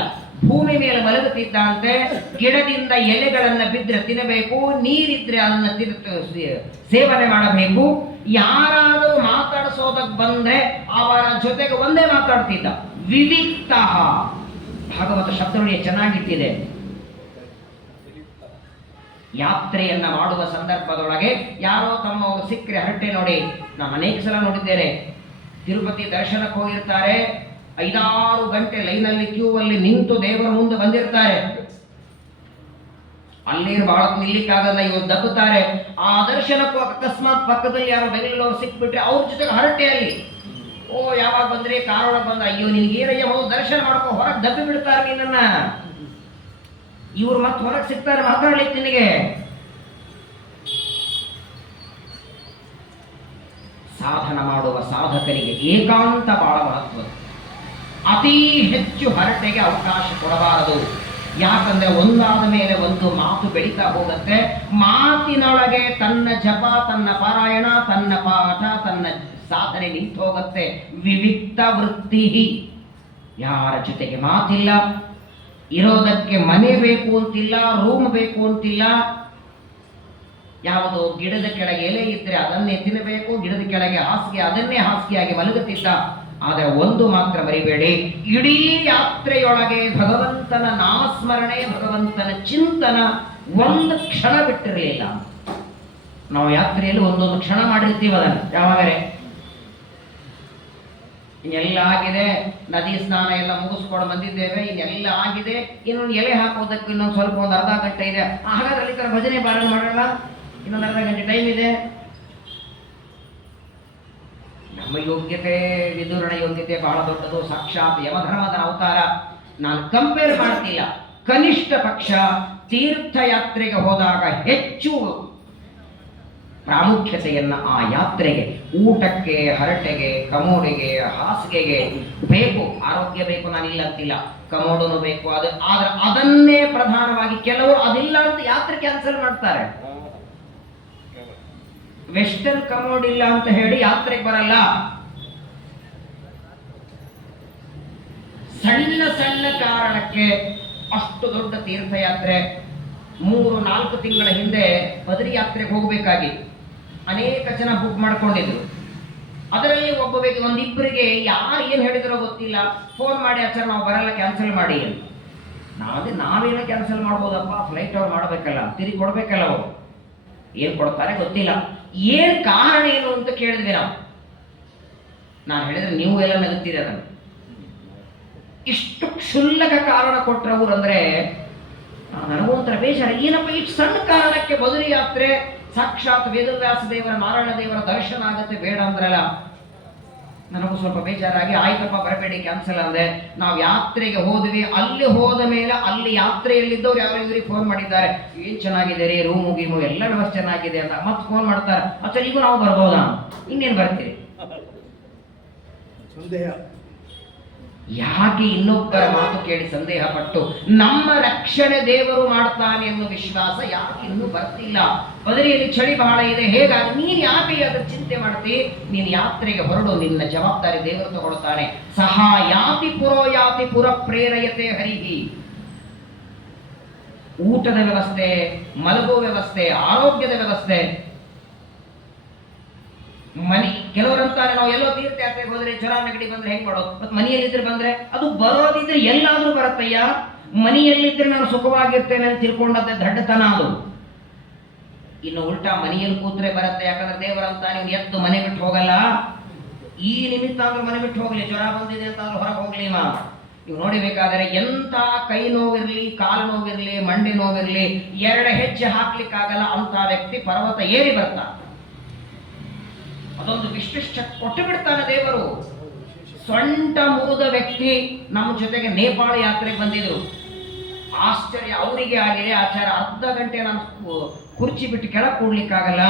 ಭೂಮಿ ಮೇಲೆ ಮಲಗುತ್ತಿದ್ದಂತೆ, ಗಿಡದಿಂದ ಎಲೆಗಳನ್ನ ಬಿದ್ದರೆ ತಿನ್ನಬೇಕು, ನೀರಿದ್ರೆ ಅದನ್ನ ಸೇವನೆ ಮಾಡಬೇಕು. ಯಾರಾದರೂ ಮಾತಾಡಿಸೋದಕ್ಕೆ ಬಂದ್ರೆ ಅವರ ಜೊತೆಗೆ ಒಂದೇ ಮಾತಾಡ್ತಿದ್ದ. ವಿವಿಕ್ತ, ಭಾಗವತ ಶಬ್ದವಳಿಗೆ ಚೆನ್ನಾಗಿಟ್ಟಿದೆ. ಯಾತ್ರೆಯನ್ನ ಮಾಡುವ ಸಂದರ್ಭದೊಳಗೆ ಯಾರೋ ತಮ್ಮವರು ಸಿಕ್ಕರೆ ಹರಟೆ ನೋಡಿ, ನಾನು ಅನೇಕ ಸಲ ನೋಡಿದ್ದೇನೆ. ತಿರುಪತಿ ದರ್ಶನಕ್ಕೆ ಹೋಗಿರ್ತಾರೆ, 5-6 ಗಂಟೆ ಲೈನಲ್ಲಿ ಕ್ಯೂ ಅಲ್ಲಿ ನಿಂತು ದೇವರ ಮುಂದೆ ಬಂದಿರ್ತಾರೆ. ಅಲ್ಲಿ ಬಹಳ ನಿಲ್ಲಿಕ್ಕಾಗಲ್ಲ, ಇವರು ದಬ್ಬುತ್ತಾರೆ. ಆ ದರ್ಶನಕ್ಕೂ ಅಕಸ್ಮಾತ್ ಪಕ್ಕದಲ್ಲಿ ಯಾರೋ ಬೆಂಗಳೂರು ಸಿಕ್ಬಿಟ್ರೆ ಅವ್ರ ಜೊತೆಗೆ ಹರಟೆಯಲ್ಲಿ, ಓ ಯಾವಾಗ ಬಂದ್ರೆ, ಕಾರೊಳಗೆ ಬಂದ, ಅಯ್ಯೋ ನಿನ್ಗೇನಯ್ಯ, ಹೋಗಿ ದರ್ಶನ ಮಾಡ್ಕೊ, ಹೊರಗೆ ದಬ್ಬಿ ಬಿಡ್ತಾರೆ ನಿನ್ನನ್ನ. ಇವ್ರು ಮತ್ತೆ ಹೊರಗೆ ಸಿಗ್ತಾರೆ ಮಾತಾಡ್ಲಿಕ್ಕೆ ನಿನಗೆ. ಸಾಧನ ಮಾಡುವ ಸಾಧಕರಿಗೆ ಏಕಾಂತ ಬಹಳ ಮಹತ್ವ. ಅತೀ ಹೆಚ್ಚು ಹರಟೆಗೆ ಅವಕಾಶ ಕೊಡಬಾರದು. ಯಾಕಂದ್ರೆ ಒಂದಾದ ಮೇಲೆ ಒಂದು ಮಾತು ಬೆಳೀತಾ ಹೋಗುತ್ತೆ. ಮಾತಿನೊಳಗೆ ತನ್ನ ಜಪ, ತನ್ನ ಪಾರಾಯಣ, ತನ್ನ ಪಾಠ, ತನ್ನ ಸಾಧನೆ ನಿಂತು ಹೋಗುತ್ತೆ. ವಿವಿಕ್ತ ವೃತ್ತಿ. ಯಾರ ಜೊತೆಗೆ ಮಾತಿಲ್ಲ, ಇರೋದಕ್ಕೆ ಮನೆ ಬೇಕು ಅಂತಿಲ್ಲ, ರೂಮ್ ಬೇಕು ಅಂತಿಲ್ಲ. ಯಾವುದೋ ಗಿಡದ ಕೆಳಗೆ ಎಲೆ ಇದ್ರೆ ಅದನ್ನೇ ತಿನ್ನಬೇಕು, ಗಿಡದ ಕೆಳಗೆ ಹಾಸಿಗೆ ಅದನ್ನೇ ಹಾಸಿಗೆಯಾಗಿ ಮಲಗುತ್ತಿದ್ದ. ಆದರೆ ಒಂದು ಮಾತ್ರ ಮರಿಬೇಡಿ, ಇಡೀ ಯಾತ್ರೆಯೊಳಗೆ ಭಗವಂತನ ನಾಮಸ್ಮರಣೆ, ಭಗವಂತನ ಚಿಂತನ ಒಂದು ಕ್ಷಣ ಬಿಟ್ಟಿರಲಿಲ್ಲ. ನಾವು ಯಾತ್ರೆಯಲ್ಲಿ ಒಂದೊಂದು ಕ್ಷಣ ಮಾಡಿರ್ತೀವಿ ಅದನ್ನು. ಯಾವಾಗಲೇ ಇನ್ನೆಲ್ಲ ಆಗಿದೆ, ನದಿ ಸ್ನಾನ ಎಲ್ಲ ಮುಗಿಸ್ಕೊಂಡು ಬಂದಿದ್ದೇವೆ, ಇನ್ನೆಲ್ಲ ಆಗಿದೆ, ಇನ್ನೊಂದು ಎಲೆ ಹಾಕೋದಕ್ಕೆ ಇನ್ನೊಂದು ಸ್ವಲ್ಪ ಒಂದು ಅರ್ಧ ಗಂಟೆ ಇದೆ, ಹಾಗಾದ್ರೆ ಅಲ್ಲಿ ತರ ಭಜನೆ ಪಾಲನೆ ಮಾಡೋಣ, ಇನ್ನೊಂದು ಅರ್ಧ ಗಂಟೆ ಟೈಮ್ ಇದೆ. ನಮ್ಮ ಯೋಗ್ಯತೆ, ವಿದುರನ ಯೋಗ್ಯತೆ ಬಹಳ ದೊಡ್ಡದು. ಸಾಕ್ಷಾತ್ ಯಮಧರ್ಮದ ಅವತಾರ. ನಾನು ಕಂಪೇರ್ ಮಾಡ್ತಿಲ್ಲ. ಕನಿಷ್ಠ ಪಕ್ಷ ತೀರ್ಥಯಾತ್ರೆಗೆ ಹೋದಾಗ ಹೆಚ್ಚು ಪ್ರಾಮುಖ್ಯತೆಯನ್ನ ಆ ಯಾತ್ರೆಗೆ, ಊಟಕ್ಕೆ, ಹರಟೆಗೆ, ಕಮೋಡಿಗೆ, ಹಾಸಿಗೆಗೆ ಬೇಕು. ಆರೋಗ್ಯ ಬೇಕು, ನಾನಿಲ್ಲ ಅಂತಿಲ್ಲ, ಕಮೋಡನು ಬೇಕು. ಆದ್ರೆ ಅದನ್ನೇ ಪ್ರಧಾನವಾಗಿ. ಕೆಲವರು ಅದಿಲ್ಲ ಅಂತ ಯಾತ್ರೆ ಕ್ಯಾನ್ಸಲ್ ಮಾಡ್ತಾರೆ. ವೆಸ್ಟರ್ನ್ ಕಮೋಡ್ ಇಲ್ಲ ಅಂತ ಹೇಳಿ ಯಾತ್ರೆಗೆ ಬರಲ್ಲ. ಸಣ್ಣ ಸಣ್ಣ ಕಾರಣಕ್ಕೆ ಅಷ್ಟು ದೊಡ್ಡ ತೀರ್ಥಯಾತ್ರೆ. 3-4 ತಿಂಗಳ ಹಿಂದೆ ಬದರಿ ಯಾತ್ರೆಗೆ ಹೋಗಬೇಕಾಗಿತ್ತು. ಅನೇಕ ಜನ ಬುಕ್ ಮಾಡ್ಕೊಂಡಿದ್ರು. ಅದರಲ್ಲಿ ಒಬ್ಬ ವ್ಯಕ್ತಿ, ಒಂದಿಬ್ಬರಿಗೆ ಯಾರು ಏನು ಹೇಳಿದ್ರೋ ಗೊತ್ತಿಲ್ಲ, ಫೋನ್ ಮಾಡಿ ಆಚಾರ ನಾವು ಬರಲ್ಲ, ಕ್ಯಾನ್ಸಲ್ ಮಾಡಿ ಅಂತ. ನಾವೇನೋ ಕ್ಯಾನ್ಸಲ್ ಮಾಡ್ಬೋದಪ್ಪ, ಫ್ಲೈಟ್ ಅವ್ರು ಮಾಡಬೇಕಲ್ಲ, ತಿರುಗಿ ಕೊಡ್ಬೇಕಲ್ಲ. ಅವರು ಏನು ಕೊಡ್ತಾರೆ ಗೊತ್ತಿಲ್ಲ. ಏನ್ ಕಾರಣ ಏನು ಅಂತ ಕೇಳಿದ್ವಿ ನಾವು. ನಾನು ಹೇಳಿದ್ರೆ ನೀವು ಎಲ್ಲ ನಗುತ್ತೀರ. ಅದನ್ನು ಇಷ್ಟು ಕ್ಷುಲ್ಲಕ ಕಾರಣ ಕೊಟ್ಟರವ್ರು ಅಂದ್ರೆ ನನಗೊಂಥರ ಬೇಜಾರ. ಏನಪ್ಪ ಇಷ್ಟು ಸಣ್ಣ ಕಾರಣಕ್ಕೆ ಬದರಿ ಯಾತ್ರೆ, ಸಾಕ್ಷಾತ್ ವೇದವ್ಯಾಸ ದೇವರ, ನಾರಾಯಣ ದೇವರ ದರ್ಶನ ಆಗತ್ತೆ, ಬೇಡ ಅಂದ್ರಲ್ಲ. ನನಗೂ ಸ್ವಲ್ಪ ಬೇಜಾರಾಗಿ, ಆಯ್ತಪ್ಪ ಬರಬೇಡಿ, ಕ್ಯಾನ್ಸಲ್ ಅಂದೆ. ನಾವು ಯಾತ್ರೆಗೆ ಹೋದ್ವಿ. ಅಲ್ಲಿ ಹೋದ ಮೇಲೆ ಅಲ್ಲಿ ಯಾತ್ರೆಯಲ್ಲಿದ್ದವ್ರು ಯಾವ ಇವರಿಗೆ ಫೋನ್ ಮಾಡಿದ್ದಾರೆ, ಏನ್ ಚೆನ್ನಾಗಿದೆ ರೀ, ರೂಮು ಗೀಮು ಎಲ್ಲ ವ್ಯವಸ್ಥೆ ಚೆನ್ನಾಗಿದೆ ಅಂತ. ಮತ್ತೆ ಫೋನ್ ಮಾಡ್ತಾರೆ, ಅಚ್ಚಾ ಈಗ ನಾವು ಬರ್ಬೋದಾ? ಇನ್ನೇನು ಬರ್ತೀರಿ? ಸಂದೇಹ ಯಾಕೆ? ಇನ್ನೊಬ್ಬರ ಮಾತು ಕೇಳಿ ಸಂದೇಹ ಪಟ್ಟು ನಮ್ಮ ರಕ್ಷಣೆ ದೇವರು ಮಾಡ್ತಾನೆ ಎನ್ನುವ ವಿಶ್ವಾಸ ಯಾಕೆ ಇನ್ನೂ ಬರ್ತಿಲ್ಲ? ಬದರಿಯಲ್ಲಿ ಚಳಿ ಬಹಳ ಇದೆ, ಹೇಗಾಗಿ ನೀನು ಯಾಕೆ ಅದರ ಚಿಂತೆ ಮಾಡ್ತಿ? ನೀನು ಯಾತ್ರೆಗೆ ಹೊರಡು, ನಿನ್ನ ಜವಾಬ್ದಾರಿ ದೇವರು ತಗೊಳ್ತಾನೆ. ಸಹ ಯಾತಿ ಪುರೋ ಯಾತಿ ಪುರ ಪ್ರೇರಯತೆ ಹರಿಹಿ. ಊಟದ ವ್ಯವಸ್ಥೆ, ಮಲಗುವ ವ್ಯವಸ್ಥೆ, ಆರೋಗ್ಯದ ವ್ಯವಸ್ಥೆ. ಕೆಲವರಂತಾರೆ ನಾವು ಎಲ್ಲೋ ತೀರ್ಥಯಾತ್ರೆಗೆ ಹೋದ್ರೆ ಜ್ವರ ನೆಗಡಿ ಬಂದ್ರೆ ಹೆಂಗ್ ಮಾಡೋದು, ಮತ್ತೆ ಮನೆಯಲ್ಲಿದ್ರೆ ಬಂದ್ರೆ ಅದು ಬರೋದಿದ್ರೆ ಎಲ್ಲಾದ್ರೂ ಬರತ್ತಯ್ಯ. ಮನೆಯಲ್ಲಿದ್ರೆ ನಾನು ಸುಖವಾಗಿರ್ತೇನೆ ಅಂತ ತಿಳ್ಕೊಂಡದ್ದೇ ದಡ್ಡತನ ಅದು. ಇನ್ನು ಉಲ್ಟಾ ಮನೆಯಲ್ಲಿ ಕೂತ್ರೆ ಬರುತ್ತೆ, ಯಾಕಂದ್ರೆ ದೇವರಂತ ನೀವು ಎದ್ದು ಮನೆ ಬಿಟ್ಟು ಹೋಗಲ್ಲ. ಈ ನಿಮಿತ್ತ ಆದ್ರೂ ಮನೆ ಬಿಟ್ಟು ಹೋಗ್ಲಿ, ಜ್ವರ ಬಂದಿದೆ ಅಂತ ಆದ್ರೂ ಹೊರಗೆ ಹೋಗ್ಲಿ. ನೀವು ನೋಡಿಬೇಕಾದ್ರೆ ಎಂತ ಕೈ ನೋವಿರ್ಲಿ, ಕಾಲು ನೋವಿರ್ಲಿ, ಮಂಡಿ ನೋವಿರ್ಲಿ, 2 ಹೆಜ್ಜೆ ಹಾಕ್ಲಿಕ್ಕಾಗಲ್ಲ ಅಂತ ವ್ಯಕ್ತಿ ಪರ್ವತ ಏರಿ ಬರ್ತಾನೆ. ಅದೊಂದು ವಿಶಿಷ್ಟ ಕೊಟ್ಟು ಬಿಡ್ತಾನೆ ದೇವರು. ಸೊಂಟ ಮುರಿದ ವ್ಯಕ್ತಿ ನಮ್ಮ ಜೊತೆಗೆ ನೇಪಾಳ ಯಾತ್ರೆಗೆ ಬಂದಿದ್ರು. ಆಶ್ಚರ್ಯ ಅವರಿಗೆ ಆಗಿದೆ. ಆಚಾರ ಅರ್ಧ ಗಂಟೆ ನಾನು ಕುರ್ಚಿ ಬಿಟ್ಟು ಕೆಳಗೆ ಕೂಡ್ಲಿಕ್ಕಾಗಲ್ಲ,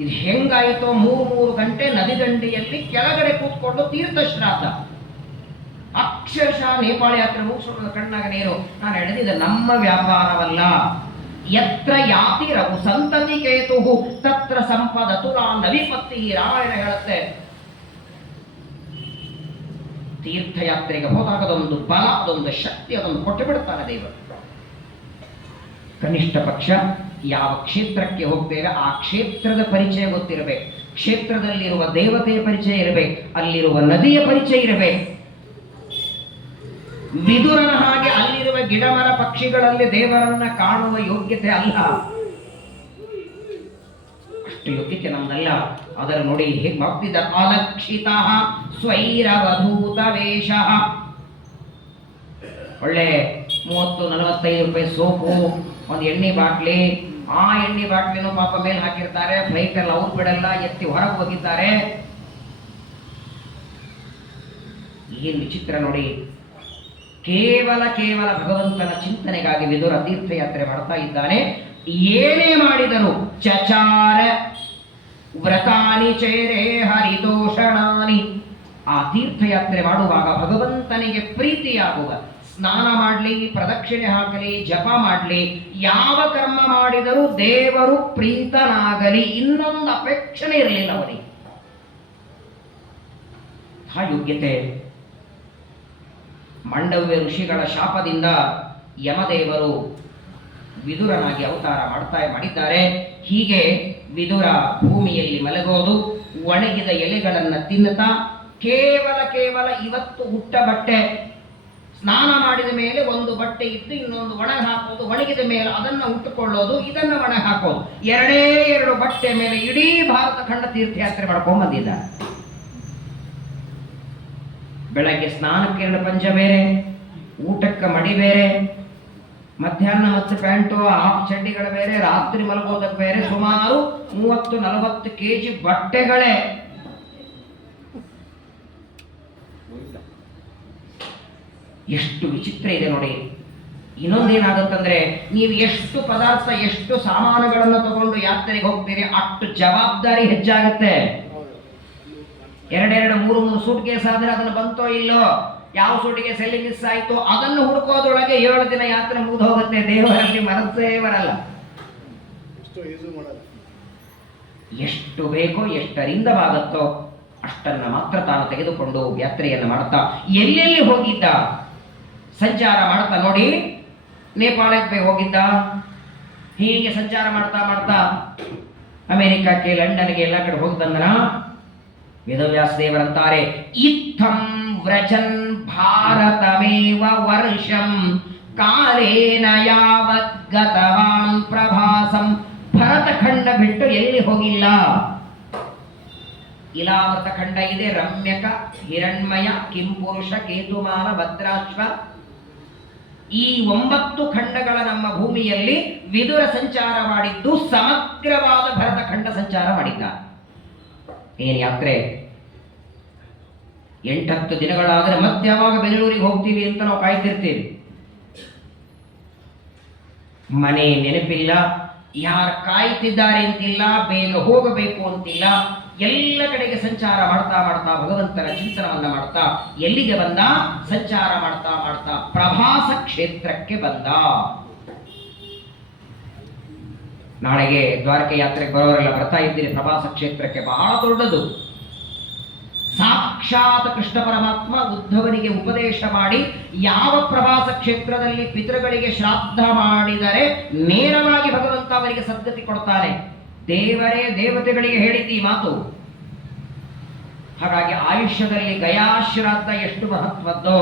ಇದು ಹೆಂಗಾಯಿತೋ 3 ಗಂಟೆ ನದಿ ದಂಡೆಯಲ್ಲಿ ಕೆಳಗಡೆ ಕೂತ್ಕೊಂಡು ತೀರ್ಥ ಶ್ರಾದ್ದ. ಅಕ್ಷರಶಃ ನೇಪಾಳ ಯಾತ್ರೆ ಮುಗಿಸೋದು ಕಣ್ಣಾಗ ನೀರು. ನಾನು ಹೇಳಿದ ನಮ್ಮ ವ್ಯಾಪಾರವಲ್ಲ. ಯತ್ರ ಯಾತಿ ರಘು ಸಂತತಿ ಕೇತು ತತ್ರ ಸಂಪದ ತುಲಾ ನವಿಪತ್ತಿ. ರಾಮಾಯಣ ಹೇಳುತ್ತೆ. ತೀರ್ಥಯಾತ್ರೆಗೆ ಹೋದಾಗ ಅದೊಂದು ಬಲ, ಅದೊಂದು ಶಕ್ತಿ, ಅದೊಂದು ಕೊಟ್ಟು ಬಿಡುತ್ತಾನೆ ದೇವರು. ಕನಿಷ್ಠ ಪಕ್ಷ ಯಾವ ಕ್ಷೇತ್ರಕ್ಕೆ ಹೋಗ್ತೇವೆ ಆ ಕ್ಷೇತ್ರದ ಪರಿಚಯ ಗೊತ್ತಿರಬೇಕು. ಕ್ಷೇತ್ರದಲ್ಲಿರುವ ದೇವತೆಯ ಪರಿಚಯ ಇರಬೇಕು, ಅಲ್ಲಿರುವ ನದಿಯ ಪರಿಚಯ ಇರಬೇಕು. ವಿದುರನ ಹಾಗೆ ಅಲ್ಲಿರುವ ಗಿಡಮರ ಪಕ್ಷಿಗಳಲ್ಲಿ ದೇವರನ್ನ ಕಾಣುವ ಯೋಗ್ಯತೆ ಅಲ್ಲ, ಅಷ್ಟು ಯೋಗ್ಯತೆ ನಮ್ದಲ್ಲ. ಅದರ ನೋಡಿ ಹೇಗೆ ಮಾಡ್ತಿದ್ದ. ಅಲಕ್ಷಿತ ಸ್ವೈರವಧೂತ ವೇಷ. ಒಳ್ಳೆ 30-45 ರೂಪಾಯಿ ಸೋಪು, ಒಂದು ಎಣ್ಣೆ ಬಾಟ್ಲಿ. ಆ ಎಣ್ಣೆ ಬಾಟ್ಲಿನೂ ಪಾಪ ಮೇಲೆ ಹಾಕಿರ್ತಾರೆ. ಫ್ಲೈಟಲ್ಲಿ ಅವ್ರು ಬಿಡಲ್ಲ, ಎತ್ತಿ ಹೊರಗೆ ಹೋಗಿದ್ದಾರೆ. ಏನ್ ವಿಚಿತ್ರ ನೋಡಿ. ಕೇವಲ ಭಗವಂತನ ಚಿಂತನೆಗಾಗಿ ವಿದುರ ತೀರ್ಥಯಾತ್ರೆ ಮಾಡ್ತಾ ಇದ್ದಾನೆ. ಏನೇ ಮಾಡಿದರು ಚಚಾರ ವ್ರತಾನಿ ಚೇರೆ ಹರಿದೋಷಣಾನಿ. ಆ ತೀರ್ಥಯಾತ್ರೆ ಮಾಡುವಾಗ ಭಗವಂತನಿಗೆ ಪ್ರೀತಿಯಾಗುವ, ಸ್ನಾನ ಮಾಡಲಿ, ಪ್ರದಕ್ಷಿಣೆ ಹಾಕಲಿ, ಜಪ ಮಾಡಲಿ, ಯಾವ ಕರ್ಮ ಮಾಡಿದರೂ ದೇವರು ಪ್ರೀತನಾಗಲಿ, ಇನ್ನೊಂದು ಅಪೇಕ್ಷಣೆ ಇರಲಿಲ್ಲ ಅವನಿಗೆ. ಆ ಯೋಗ್ಯತೆ. ಮಾಂಡವ್ಯ ಋಷಿಗಳ ಶಾಪದಿಂದ ಯಮದೇವರು ವಿದುರನಾಗಿ ಅವತಾರ ಮಾಡಿದ್ದಾರೆ. ಹೀಗೆ ವಿದುರ ಭೂಮಿಯಲ್ಲಿ ಮಲಗೋದು, ಒಣಗಿದ ಎಲೆಗಳನ್ನು ತಿನ್ನುತ್ತಾ, ಕೇವಲ ಇವತ್ತು ಹುಟ್ಟ ಬಟ್ಟೆ, ಸ್ನಾನ ಮಾಡಿದ ಮೇಲೆ ಒಂದು ಬಟ್ಟೆ ಇದ್ದು ಇನ್ನೊಂದು ಒಣಗಿ ಹಾಕೋದು, ಒಣಗಿದ ಮೇಲೆ ಅದನ್ನು ಉಟ್ಟುಕೊಳ್ಳೋದು, ಇದನ್ನು ಒಣಗಿ ಹಾಕೋದು, 2 ಬಟ್ಟೆ ಮೇಲೆ ಇಡೀ ಭಾರತ ಖಂಡ ತೀರ್ಥಯಾತ್ರೆ ಮಾಡ್ಕೊಂಡು ಬಂದಿದ್ದ. ಬೆಳಗ್ಗೆ ಸ್ನಾನಕ್ಕೆ 2 ಪಂಚ ಬೇರೆ, ಊಟಕ್ಕೆ ಮಡಿ ಬೇರೆ, ಮಧ್ಯಾಹ್ನ ಮತ್ತು ಪ್ಯಾಂಟು ಹಾಫ್ ಚಡ್ಡಿಗಳ ಬೇರೆ, ರಾತ್ರಿ ಮಲಗೋದಕ್ಕೆ ಬೇರೆ, ಸುಮಾರು 30-40 kg ಬಟ್ಟೆಗಳೇ. ಎಷ್ಟು ವಿಚಿತ್ರ ಇದೆ ನೋಡಿ. ಇನ್ನೊಂದೇನಾಗುತ್ತಂದ್ರೆ, ನೀವು ಎಷ್ಟು ಪದಾರ್ಥ, ಎಷ್ಟು ಸಾಮಾನುಗಳನ್ನು ತಗೊಂಡು ಯಾತ್ರೆಗೆ ಹೋಗ್ತೀರಿ, ಅಷ್ಟು ಜವಾಬ್ದಾರಿ ಹೆಚ್ಚಾಗುತ್ತೆ. 2-3 ಸೂಟ್ ಕೇಸ್ ಆದ್ರೆ ಅದನ್ನು ಬಂತೋ ಇಲ್ಲೋ, ಯಾವ ಸೂಟಿಗೆ ಸೆಲ್ಲಿ ಮಿಸ್ ಆಯ್ತು, ಅದನ್ನು ಹುಡುಕೋದ್ರೊಳಗೆ 7 ದಿನ ಯಾತ್ರೆ ಮುಗಿದು ಹೋಗುತ್ತೆ. ದೇವರಲ್ಲಿ ಮನಸ್ಸೇ ಬರಲ್ಲ. ಎಷ್ಟು ಬೇಕೋ, ಎಷ್ಟರಿಂದವಾಗುತ್ತೋ ಅಷ್ಟನ್ನ ಮಾತ್ರ ತಾನು ತೆಗೆದುಕೊಂಡು ಯಾತ್ರೆಯನ್ನು ಮಾಡ್ತಾ, ಎಲ್ಲೆಲ್ಲಿ ಹೋಗಿದ್ದ ಸಂಚಾರ ಮಾಡ್ತಾ ನೋಡಿ. ನೇಪಾಳಕ್ಕೆ ಹೋಗಿದ್ದ, ಹೀಗೆ ಸಂಚಾರ ಮಾಡ್ತಾ ಅಮೆರಿಕಕ್ಕೆ, ಲಂಡನ್ಗೆ, ಎಲ್ಲ ಕಡೆ ಹೋಗಿ ಬಂದನ. ವೇದವ್ಯಾಸ ದೇವರಂತಾರೆ, ಇತ್ತಂ ವ್ರಜನ್ ಭಾರತಮೇವ ವರ್ಷಂ ಕಾಲೇನ ಯಾವತ್ ಗತವಾನ್ ಪ್ರಭಾಸಂ. ಭರತ ಖಂಡ ಬಿಟ್ಟು ಎಲ್ಲಿ ಹೋಗಿಲ್ಲ. ಇಲಾವೃತ ಖಂಡ ಇದೆ, ರಮ್ಯಕ, ಹಿರಣ್ಮಯ, ಕಿಂಪುರುಷ, ಕೇತುಮಾನ, ಭದ್ರಾಶ್ವ. ಈ 9 ಖಂಡಗಳ ನಮ್ಮ ಭೂಮಿಯಲ್ಲಿ ವಿದುರ ಸಂಚಾರ ಮಾಡಿದ್ದು, ಸಮಗ್ರವಾದ ಭರತ ಖಂಡ ಸಂಚಾರ ಮಾಡಿದ್ದ. ಏನ್ ಯಾತ್ರೆ! 8-10 ದಿನಗಳಾದರೆ ಮತ್ತೆ ಯಾವಾಗ ಬೆಂಗಳೂರಿಗೆ ಹೋಗ್ತೀವಿ ಅಂತ ನಾವು ಕಾಯ್ತಿರ್ತೀವಿ. ಮನೆ ನೆನಪಿಲ್ಲ, ಯಾರು ಕಾಯ್ತಿದ್ದಾರೆ ಅಂತಿಲ್ಲ, ಬೇಗ ಹೋಗಬೇಕು ಅಂತಿಲ್ಲ. ಎಲ್ಲ ಕಡೆಗೆ ಸಂಚಾರ ಮಾಡ್ತಾ ಭಗವಂತನ ಚಿಂತನವನ್ನ ಮಾಡ್ತಾ ಎಲ್ಲಿಗೆ ಬಂದ? ಸಂಚಾರ ಮಾಡ್ತಾ ಪ್ರಭಾಸ ಕ್ಷೇತ್ರಕ್ಕೆ ಬಂದ. ನಾಳೆಗೆ ದ್ವಾರಕೆ ಯಾತ್ರೆಗೆ ಬರೋರೆಲ್ಲ ಬರ್ತಾ ಇದ್ದೀರಿ. ಪ್ರಭಾಸ ಕ್ಷೇತ್ರಕ್ಕೆ ಬಹಳ ದೊಡ್ಡದು. ಸಾಕ್ಷಾತ್ ಕೃಷ್ಣ ಪರಮಾತ್ಮ ಉದ್ಧವನಿಗೆ ಉಪದೇಶ ಮಾಡಿ ಯಾವ ಪ್ರವಾಸ ಕ್ಷೇತ್ರದಲ್ಲಿ ಪಿತೃಗಳಿಗೆ ಶ್ರಾದ್ದ ಮಾಡಿದರೆ ನೇರವಾಗಿ ಭಗವಂತ ಅವರಿಗೆ ಸದ್ಗತಿ ಕೊಡ್ತಾನೆ. ದೇವರೇ ದೇವತೆಗಳಿಗೆ ಹೇಳಿದ್ದ ಈ ಮಾತು. ಹಾಗಾಗಿ ಆಯುಷ್ಯದಲ್ಲಿ ಗಯಾಶ್ರಾದ್ದ ಎಷ್ಟು ಮಹತ್ವದ್ದೋ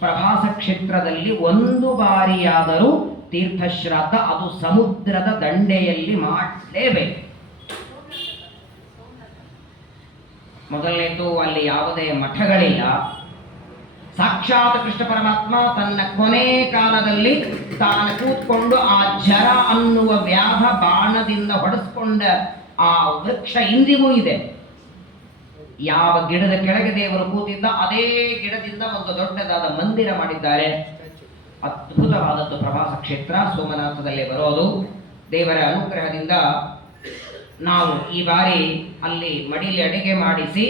ಪ್ರವಾಸ ಕ್ಷೇತ್ರದಲ್ಲಿ ಒಂದು ಬಾರಿಯಾದರೂ ತೀರ್ಥಶ್ರಾದ್ದ, ಅದು ಸಮುದ್ರದ ದಂಡೆಯಲ್ಲಿ ಮಾಡಲೇಬೇಕು. ಮೊದಲನೇದು ಅಲ್ಲಿ ಯಾವುದೇ ಮಠಗಳಿಲ್ಲ. ಸಾಕ್ಷಾತ್ ಕೃಷ್ಣ ಪರಮಾತ್ಮ ತನ್ನ ಕೊನೆ ಕಾಲದಲ್ಲಿ ತಾನು ಕೂತ್ಕೊಂಡು ಆ ಜರ ಅನ್ನುವ ವ್ಯಾಧ ಬಾಣದಿಂದ ಹೊಡೆಸ್ಕೊಂಡ ಆ ವೃಕ್ಷ ಇಂದಿಗೂ ಇದೆ. ಯಾವ ಗಿಡದ ಕೆಳಗೆ ದೇವರು ಕೂತಿದ್ದ ಅದೇ ಗಿಡದಿಂದ ಒಂದು ದೊಡ್ಡದಾದ ಮಂದಿರ ಮಾಡಿದ್ದಾರೆ. ಅದ್ಭುತವಾದದ್ದು ಪ್ರವಾಸ ಕ್ಷೇತ್ರ ಸೋಮನಾಥದಲ್ಲಿ ಬರೋದು. ದೇವರ ಅನುಗ್ರಹದಿಂದ ನಾವು ಈ ಬಾರಿ ಅಲ್ಲಿ ಮಡಿಲಿ ಅಡಿಗೆ ಮಾಡಿಸಿ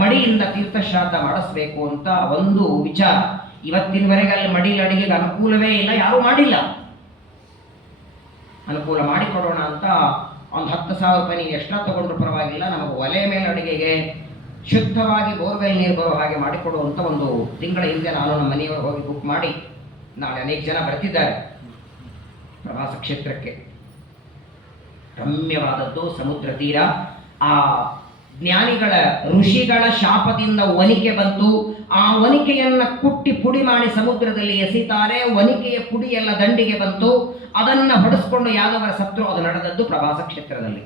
ಮಡಿಯಿಂದ ತೀರ್ಥಶ್ರಾದ್ದ ಮಾಡಿಸ್ಬೇಕು ಅಂತ ಒಂದು ವಿಚಾರ. ಇವತ್ತಿನವರೆಗೆ ಅಲ್ಲಿ ಮಡಿಲಿ ಅಡಿಗೆಗೆ ಅನುಕೂಲವೇ ಇಲ್ಲ, ಯಾರೂ ಮಾಡಿಲ್ಲ. ಅನುಕೂಲ ಮಾಡಿಕೊಡೋಣ ಅಂತ ಒಂದು 10,000 ರೂಪಾಯಿ ನೀವು ಎಕ್ಸ್ಟ್ರಾ ತಗೊಂಡ್ರು ಪರವಾಗಿಲ್ಲ, ನಮಗೆ ಒಲೆ ಮೇಲೆ ಅಡಿಗೆಗೆ ಶುದ್ಧವಾಗಿ ಬೋರ್ವೆಲ್ ನೀರು ಬರೋ ಹಾಗೆ ಮಾಡಿಕೊಡುವಂತ ಒಂದು ತಿಂಗಳ ಹಿಂದೆ ನಾನು ನಮ್ಮ ಮನೆಯವರು ಹೋಗಿ ಬುಕ್ ಮಾಡಿ, ನಾಳೆ ಅನೇಕ ಜನ ಬರ್ತಿದ್ದಾರೆ ಪ್ರವಾಸ ಕ್ಷೇತ್ರಕ್ಕೆ. ರಮ್ಯವಾದದ್ದು ಸಮುದ್ರ ತೀರ. ಆ ಜ್ಞಾನಿಗಳ ಋಷಿಗಳ ಶಾಪದಿಂದ ಒನಿಕೆ ಬಂತು. ಆ ಒನಿಕೆಯನ್ನ ಕುಟ್ಟಿ ಪುಡಿ ಮಾಡಿ ಸಮುದ್ರದಲ್ಲಿ ಎಸಿತಾರೆ. ಒನಿಕೆಯ ಪುಡಿ ಎಲ್ಲ ದಂಡಿಗೆ ಬಂತು. ಅದನ್ನ ಹೊಡೆಸ್ಕೊಂಡು ಯಾದವರ ಸತ್ರು. ಅದು ನಡೆದದ್ದು ಪ್ರವಾಸ ಕ್ಷೇತ್ರದಲ್ಲಿ.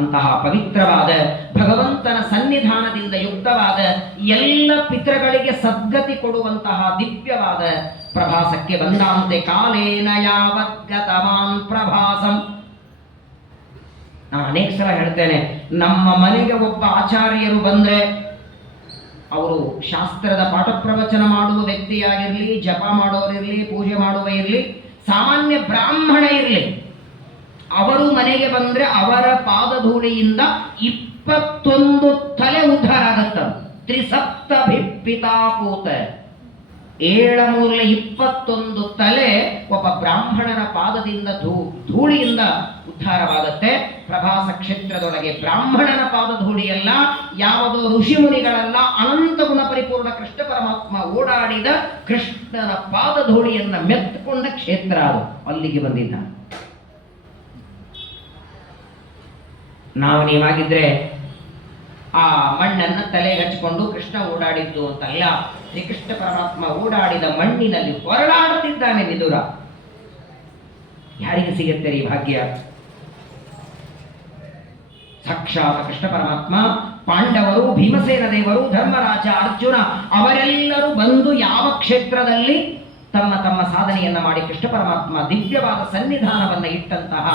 ಅಂತಹ ಪವಿತ್ರವಾದ ಭಗವಂತನ ಸನ್ನಿಧಾನದಿಂದ ಯುಕ್ತವಾದ ಎಲ್ಲ ಪಿತೃಗಳಿಗೆ ಸದ್ಗತಿ ಕೊಡುವಂತಹ ದಿವ್ಯವಾದ ಪ್ರಭಾಸಕ್ಕೆ ಬಂದಂತೆ ಕಾಲೇನ ಯಾವದ್ಗತಮಾನ್ ಪ್ರಭಾಸಂ. ನಾನು ಅನೇಕ ಸಲ ಹೇಳ್ತೇನೆ, ನಮ್ಮ ಮನೆಗೆ ಒಬ್ಬ ಆಚಾರ್ಯರು ಬಂದ್ರೆ ಅವರು ಶಾಸ್ತ್ರದ ಪಾಠ ಪ್ರವಚನ ಮಾಡುವ ವ್ಯಕ್ತಿಯಾಗಿರ್ಲಿ, ಜಪ ಮಾಡೋರಿರ್ಲಿ, ಪೂಜೆ ಮಾಡುವ ಇರಲಿ, ಸಾಮಾನ್ಯ ಬ್ರಾಹ್ಮಣ ಇರಲಿ, ಅವರು ಮನೆಗೆ ಬಂದ್ರೆ ಅವರ ಪಾದಧೂಳಿಯಿಂದ 21 ತಲೆ ಉದ್ಧಾರ ಆಗತ್ತ. ತ್ರಿಸಪ್ತ ಭಿಪ್ಪಿತಾಪೂತ 7 ತಲೆ ಒಬ್ಬ ಬ್ರಾಹ್ಮಣನ ಪಾದದಿಂದ ಧೂಳಿಯಿಂದ ಉದ್ಧಾರವಾಗುತ್ತೆ. ಪ್ರವಾಸ ಕ್ಷೇತ್ರದೊಳಗೆ ಬ್ರಾಹ್ಮಣನ ಪಾದಧೂಳಿಯಲ್ಲ, ಯಾವುದೋ ಋಷಿ ಮುನಿಗಳಲ್ಲ, ಅನಂತ ಗುಣ ಪರಿಪೂರ್ಣ ಕೃಷ್ಣ ಪರಮಾತ್ಮ ಓಡಾಡಿದ ಕೃಷ್ಣನ ಪಾದಧೂಳಿಯನ್ನ ಮೆತ್ತುಕೊಂಡ ಕ್ಷೇತ್ರ ಅದು. ಅಲ್ಲಿಗೆ ಬಂದಿದ್ದ. ನಾವು ನೀವಾಗಿದ್ರೆ ಆ ಮಣ್ಣನ್ನ ತಲೆಗೆ ಹಚ್ಚಿಕೊಂಡು ಕೃಷ್ಣ ಓಡಾಡಿದ್ದು ಅಂತಲ್ಲ, ಶ್ರೀಕೃಷ್ಣ ಪರಮಾತ್ಮ ಓಡಾಡಿದ ಮಣ್ಣಿನಲ್ಲಿ ಹೊರಳಾಡುತ್ತಿದ್ದಾನೆ ವಿದುರ. ಯಾರಿಗೆ ಸಿಗುತ್ತೆ ಈ ಭಾಗ್ಯ? ಸಾಕ್ಷಾತ್ ಕೃಷ್ಣ ಪರಮಾತ್ಮ, ಪಾಂಡವರು, ಭೀಮಸೇನ ದೇವರು, ಧರ್ಮರಾಜ, ಅರ್ಜುನ ಅವರೆಲ್ಲರೂ ಬಂದು ಯಾವ ಕ್ಷೇತ್ರದಲ್ಲಿ ತಮ್ಮ ತಮ್ಮ ಸಾಧನೆಯನ್ನ ಮಾಡಿ ಕೃಷ್ಣ ಪರಮಾತ್ಮ ದಿವ್ಯವಾದ ಸನ್ನಿಧಾನವನ್ನ ಇಟ್ಟಂತಹ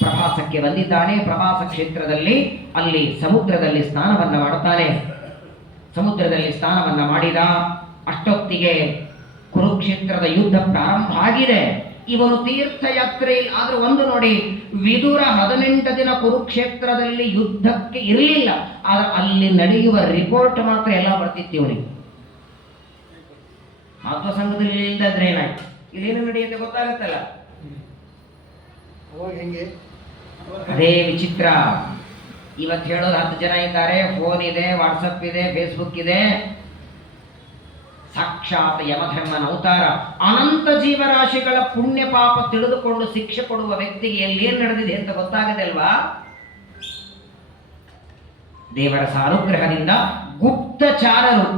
ಪ್ರವಾಸಕ್ಕೆ ಬಂದಿದ್ದಾನೆ. ಪ್ರವಾಸ ಕ್ಷೇತ್ರದಲ್ಲಿ ಅಲ್ಲಿ ಸಮುದ್ರದಲ್ಲಿ ಸ್ನಾನವನ್ನ ಮಾಡುತ್ತಾನೆ. ಸಮುದ್ರದಲ್ಲಿ ಸ್ನಾನವನ್ನ ಮಾಡಿದ ಅಷ್ಟೊತ್ತಿಗೆ ಕುರುಕ್ಷೇತ್ರದ ಯುದ್ಧ ಪ್ರಾರಂಭ ಆಗಿದೆ. ಇವನು ತೀರ್ಥಯಾತ್ರೆಯಲ್ಲಿ ಆದ್ರೂ ಒಂದು ನೋಡಿ, ವಿದುರ 18 ದಿನ ಕುರುಕ್ಷೇತ್ರದಲ್ಲಿ ಯುದ್ಧಕ್ಕೆ ಇರಲಿಲ್ಲ, ಆದ್ರೆ ಅಲ್ಲಿ ನಡೆಯುವ ರಿಪೋರ್ಟ್ ಮಾತ್ರ ಎಲ್ಲ ಬರ್ತಿತ್ತು ಇವನಿಗೆ. ಮಹತ್ವ ಸಂಘದಲ್ಲಿ ಇಲ್ಲದ್ರೆ ಏನಾಯ್ತು, ಇಲ್ಲೇನು ನಡೆಯುತ್ತೆ ಗೊತ್ತಾಗುತ್ತಲ್ಲ. ಅದೇ ವಿಚಿತ್ರ. ಇವತ್ತು ಹೇಳೋದು 10 ಜನ ಇದ್ದಾರೆ, ಫೋನ್ ಇದೆ, ವಾಟ್ಸಪ್ ಇದೆ, ಫೇಸ್ಬುಕ್ ಇದೆ. ಸಾಕ್ಷಾತ್ ಯಮಧರ್ಮನ ಅವತಾರ. ಅನಂತ ಜೀವರಾಶಿಗಳ ಪುಣ್ಯ ಪಾಪ ತಿಳಿದುಕೊಂಡು ಶಿಕ್ಷೆ ಕೊಡುವ ವ್ಯಕ್ತಿಗೆ ಎಲ್ಲಿ ಏನ್ ನಡೆದಿದೆ ಅಂತ ಗೊತ್ತಾಗದೆ ಅಲ್ವಾ? ದೇವರ ಸಾನುಗ್ರಹದಿಂದ ಗುಪ್ತಚಾರರು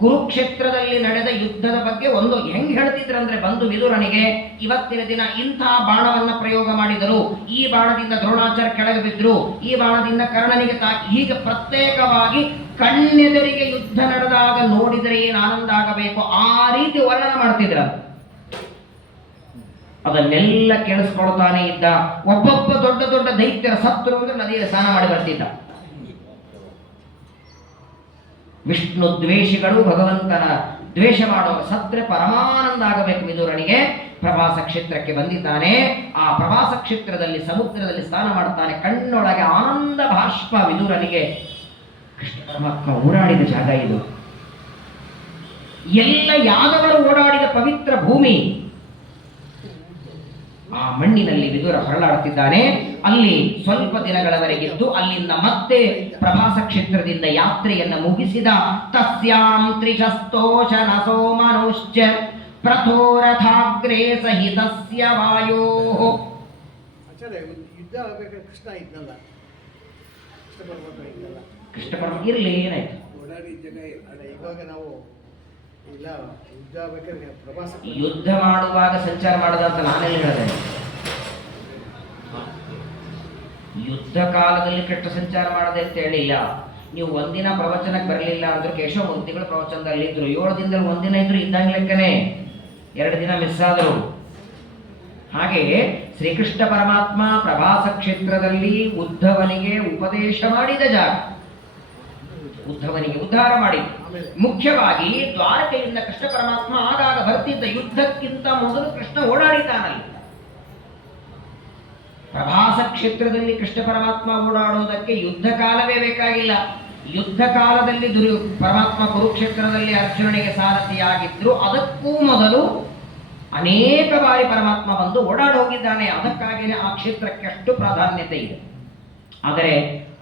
ಕುರುಕ್ಷೇತ್ರದಲ್ಲಿ ನಡೆದ ಯುದ್ಧದ ಬಗ್ಗೆ ಒಂದು ಹೆಂಗ್ ಹೇಳ್ತಿದ್ರಂದ್ರೆ, ಬಂದು ವಿದುರನಿಗೆ ಇವತ್ತಿನ ದಿನ ಇಂಥ ಬಾಣವನ್ನ ಪ್ರಯೋಗ ಮಾಡಿದರು, ಈ ಬಾಣದಿಂದ ದ್ರೋಣಾಚಾರ್ಯ ಕೆಳಗೆ ಬಿದ್ರು, ಈ ಬಾಣದಿಂದ ಕರ್ಣನಿಗೆ ತಾಕಿ, ಹೀಗೆ ಪ್ರತ್ಯೇಕವಾಗಿ ಕಣ್ಣೆದರಿಗೆ ಯುದ್ಧ ನಡೆದಾಗ ನೋಡಿದರೆ ಏನು ಆನಂದ ಆಗಬೇಕು ಆ ರೀತಿ ವರ್ಣನೆ ಮಾಡ್ತಿದ್ರ. ಅದನ್ನೆಲ್ಲ ಕೇಳಿಸ್ಕೊಳ್ತಾನೆ ಇದ್ದ. ಒಬ್ಬೊಬ್ಬ ದೊಡ್ಡ ದೊಡ್ಡ ದೈತ್ಯರ ಸತ್ರು ಅಂದ್ರೆ ನದಿಯಲ್ಲಿ ಸ್ನಾನ ಮಾಡಿ ಬರ್ತಿದ್ದ. ವಿಷ್ಣು ದ್ವೇಷಿಗಳು ಭಗವಂತನ ದ್ವೇಷ ಮಾಡೋರು ಸತ್ರೆ ಪರಮಾನಂದ ಆಗಬೇಕು ವಿದುರನಿಗೆ. ಪ್ರವಾಸ ಕ್ಷೇತ್ರಕ್ಕೆ ಬಂದಿದ್ದಾನೆ. ಆ ಪ್ರವಾಸ ಕ್ಷೇತ್ರದಲ್ಲಿ ಸಮುದ್ರದಲ್ಲಿ ಸ್ನಾನ ಮಾಡ್ತಾನೆ. ಕಣ್ಣೊಳಗೆ ಆನಂದ ಭಾಷ್ಪ ವಿದುರನಿಗೆ. ಕೃಷ್ಣ ಪರಮಾತ್ಮ ಓಡಾಡಿದ ಜಾಗ ಇದು. ಎಲ್ಲ ಯಾದವರು ಓಡಾಡಿದ ಪವಿತ್ರ ಭೂಮಿ. ಆ ಮಣ್ಣಿನಲ್ಲಿ ವಿದುರ ಹೊರಳಾಡುತ್ತಿದ್ದಾನೆ. ಅಲ್ಲಿ ಸ್ವಲ್ಪ ದಿನಗಳವರೆಗಿದ್ದು ಅಲ್ಲಿಂದ ಮತ್ತೆ ಪ್ರಭಾಸ ಕ್ಷೇತ್ರದಿಂದ ಯಾತ್ರೆಯನ್ನು ಮುಗಿಸಿದ. ತಸ್ಯಾಂ ತ್ರಿಶಸ್ತೋಷನ ಸೋಮನುಶ್ಚ ಪ್ರಥೋರಥಾಗ್ರೇ ಸಹಿತಸ್ಯ ವಾಯೋ. ಯುದ್ಧ ಆಗ್ಬೇಕಾದ್ರೆ ಕೃಷ್ಣ ಇದ್ನಲ್ಲ, ಕೃಷ್ಣ ಪರಮಾತ್ಮ ಇದ್ನಲ್ಲ, ಕೃಷ್ಣ ಪರಮಾತ್ಮ ಇರಲಿ, ಏನಾಯ್ತು? ಓಡಾಡಿದ ಜಾಗ ಅಲ್ಲ. ಇವಾಗ ನಾವು ಇಲ್ಲ ಯುದ್ಧ ಆಗ್ಬೇಕಾದ್ರೆ ಪ್ರವಾಸ ಯುದ್ಧ ಮಾಡುವಾಗ ಸಂಚಾರ ಮಾಡೋದು ಅಂತ ನಾನೆಲ್ಲ ಹೇಳಿದೆ. ಯುದ್ಧ ಕಾಲದಲ್ಲಿ ಕೆಟ್ಟ ಸಂಚಾರ ಮಾಡದೆ ಅಂತ ಹೇಳಿಲ್ಲ. ನೀವು ಒಂದಿನ ಪ್ರವಚನಕ್ಕೆ ಬರಲಿಲ್ಲ ಅಂದ್ರೆ ಕೇಶವಮೂರ್ತಿಗಳು ಪ್ರವಚನದಲ್ಲಿ ಇದ್ರು. 7 ದಿನದಲ್ಲಿ ಒಂದಿನ ಇದ್ರು ಇದ್ದಂಗೆ ಲೆಕ್ಕನೇ, 2 ದಿನ ಮಿಸ್ ಆದರು. ಹಾಗೆ ಶ್ರೀಕೃಷ್ಣ ಪರಮಾತ್ಮ ಪ್ರಭಾಸ ಕ್ಷೇತ್ರದಲ್ಲಿ ಉದ್ಧವನಿಗೆ ಉಪದೇಶ ಮಾಡಿದ ಜಾಗ, ಉದ್ಧವನಿಗೆ ಉದ್ಧಾರ ಮಾಡಿ. ಮುಖ್ಯವಾಗಿ ದ್ವಾರಕೆಯಿಂದ ಕೃಷ್ಣ ಪರಮಾತ್ಮ ಆಗಾಗ ಬರ್ತಿದ್ದ. ಯುದ್ಧಕ್ಕಿಂತ ಮೊದಲು ಕೃಷ್ಣ ಓಡಾಡಿದ್ದಾನಲ್ಲಿ. ಪ್ರಭಾಸ ಕ್ಷೇತ್ರದಲ್ಲಿ ಕೃಷ್ಣ ಪರಮಾತ್ಮ ಓಡಾಡುವುದಕ್ಕೆ ಯುದ್ಧ ಕಾಲವೇ ಬೇಕಾಗಿಲ್ಲ. ಯುದ್ಧ ಕಾಲದಲ್ಲಿ ಪರಮಾತ್ಮ ಕುರುಕ್ಷೇತ್ರದಲ್ಲಿ ಅರ್ಜುನನಿಗೆ ಸಾರಥಿಯಾಗಿದ್ರು. ಅದಕ್ಕೂ ಮೊದಲು ಅನೇಕ ಬಾರಿ ಪರಮಾತ್ಮ ಬಂದು ಓಡಾಡೋಗಿದ್ದಾನೆ. ಅದಕ್ಕಾಗಿಯೇ ಆ ಕ್ಷೇತ್ರಕ್ಕೆ ಅಷ್ಟು ಪ್ರಾಧಾನ್ಯತೆ ಇದೆ. ಆದರೆ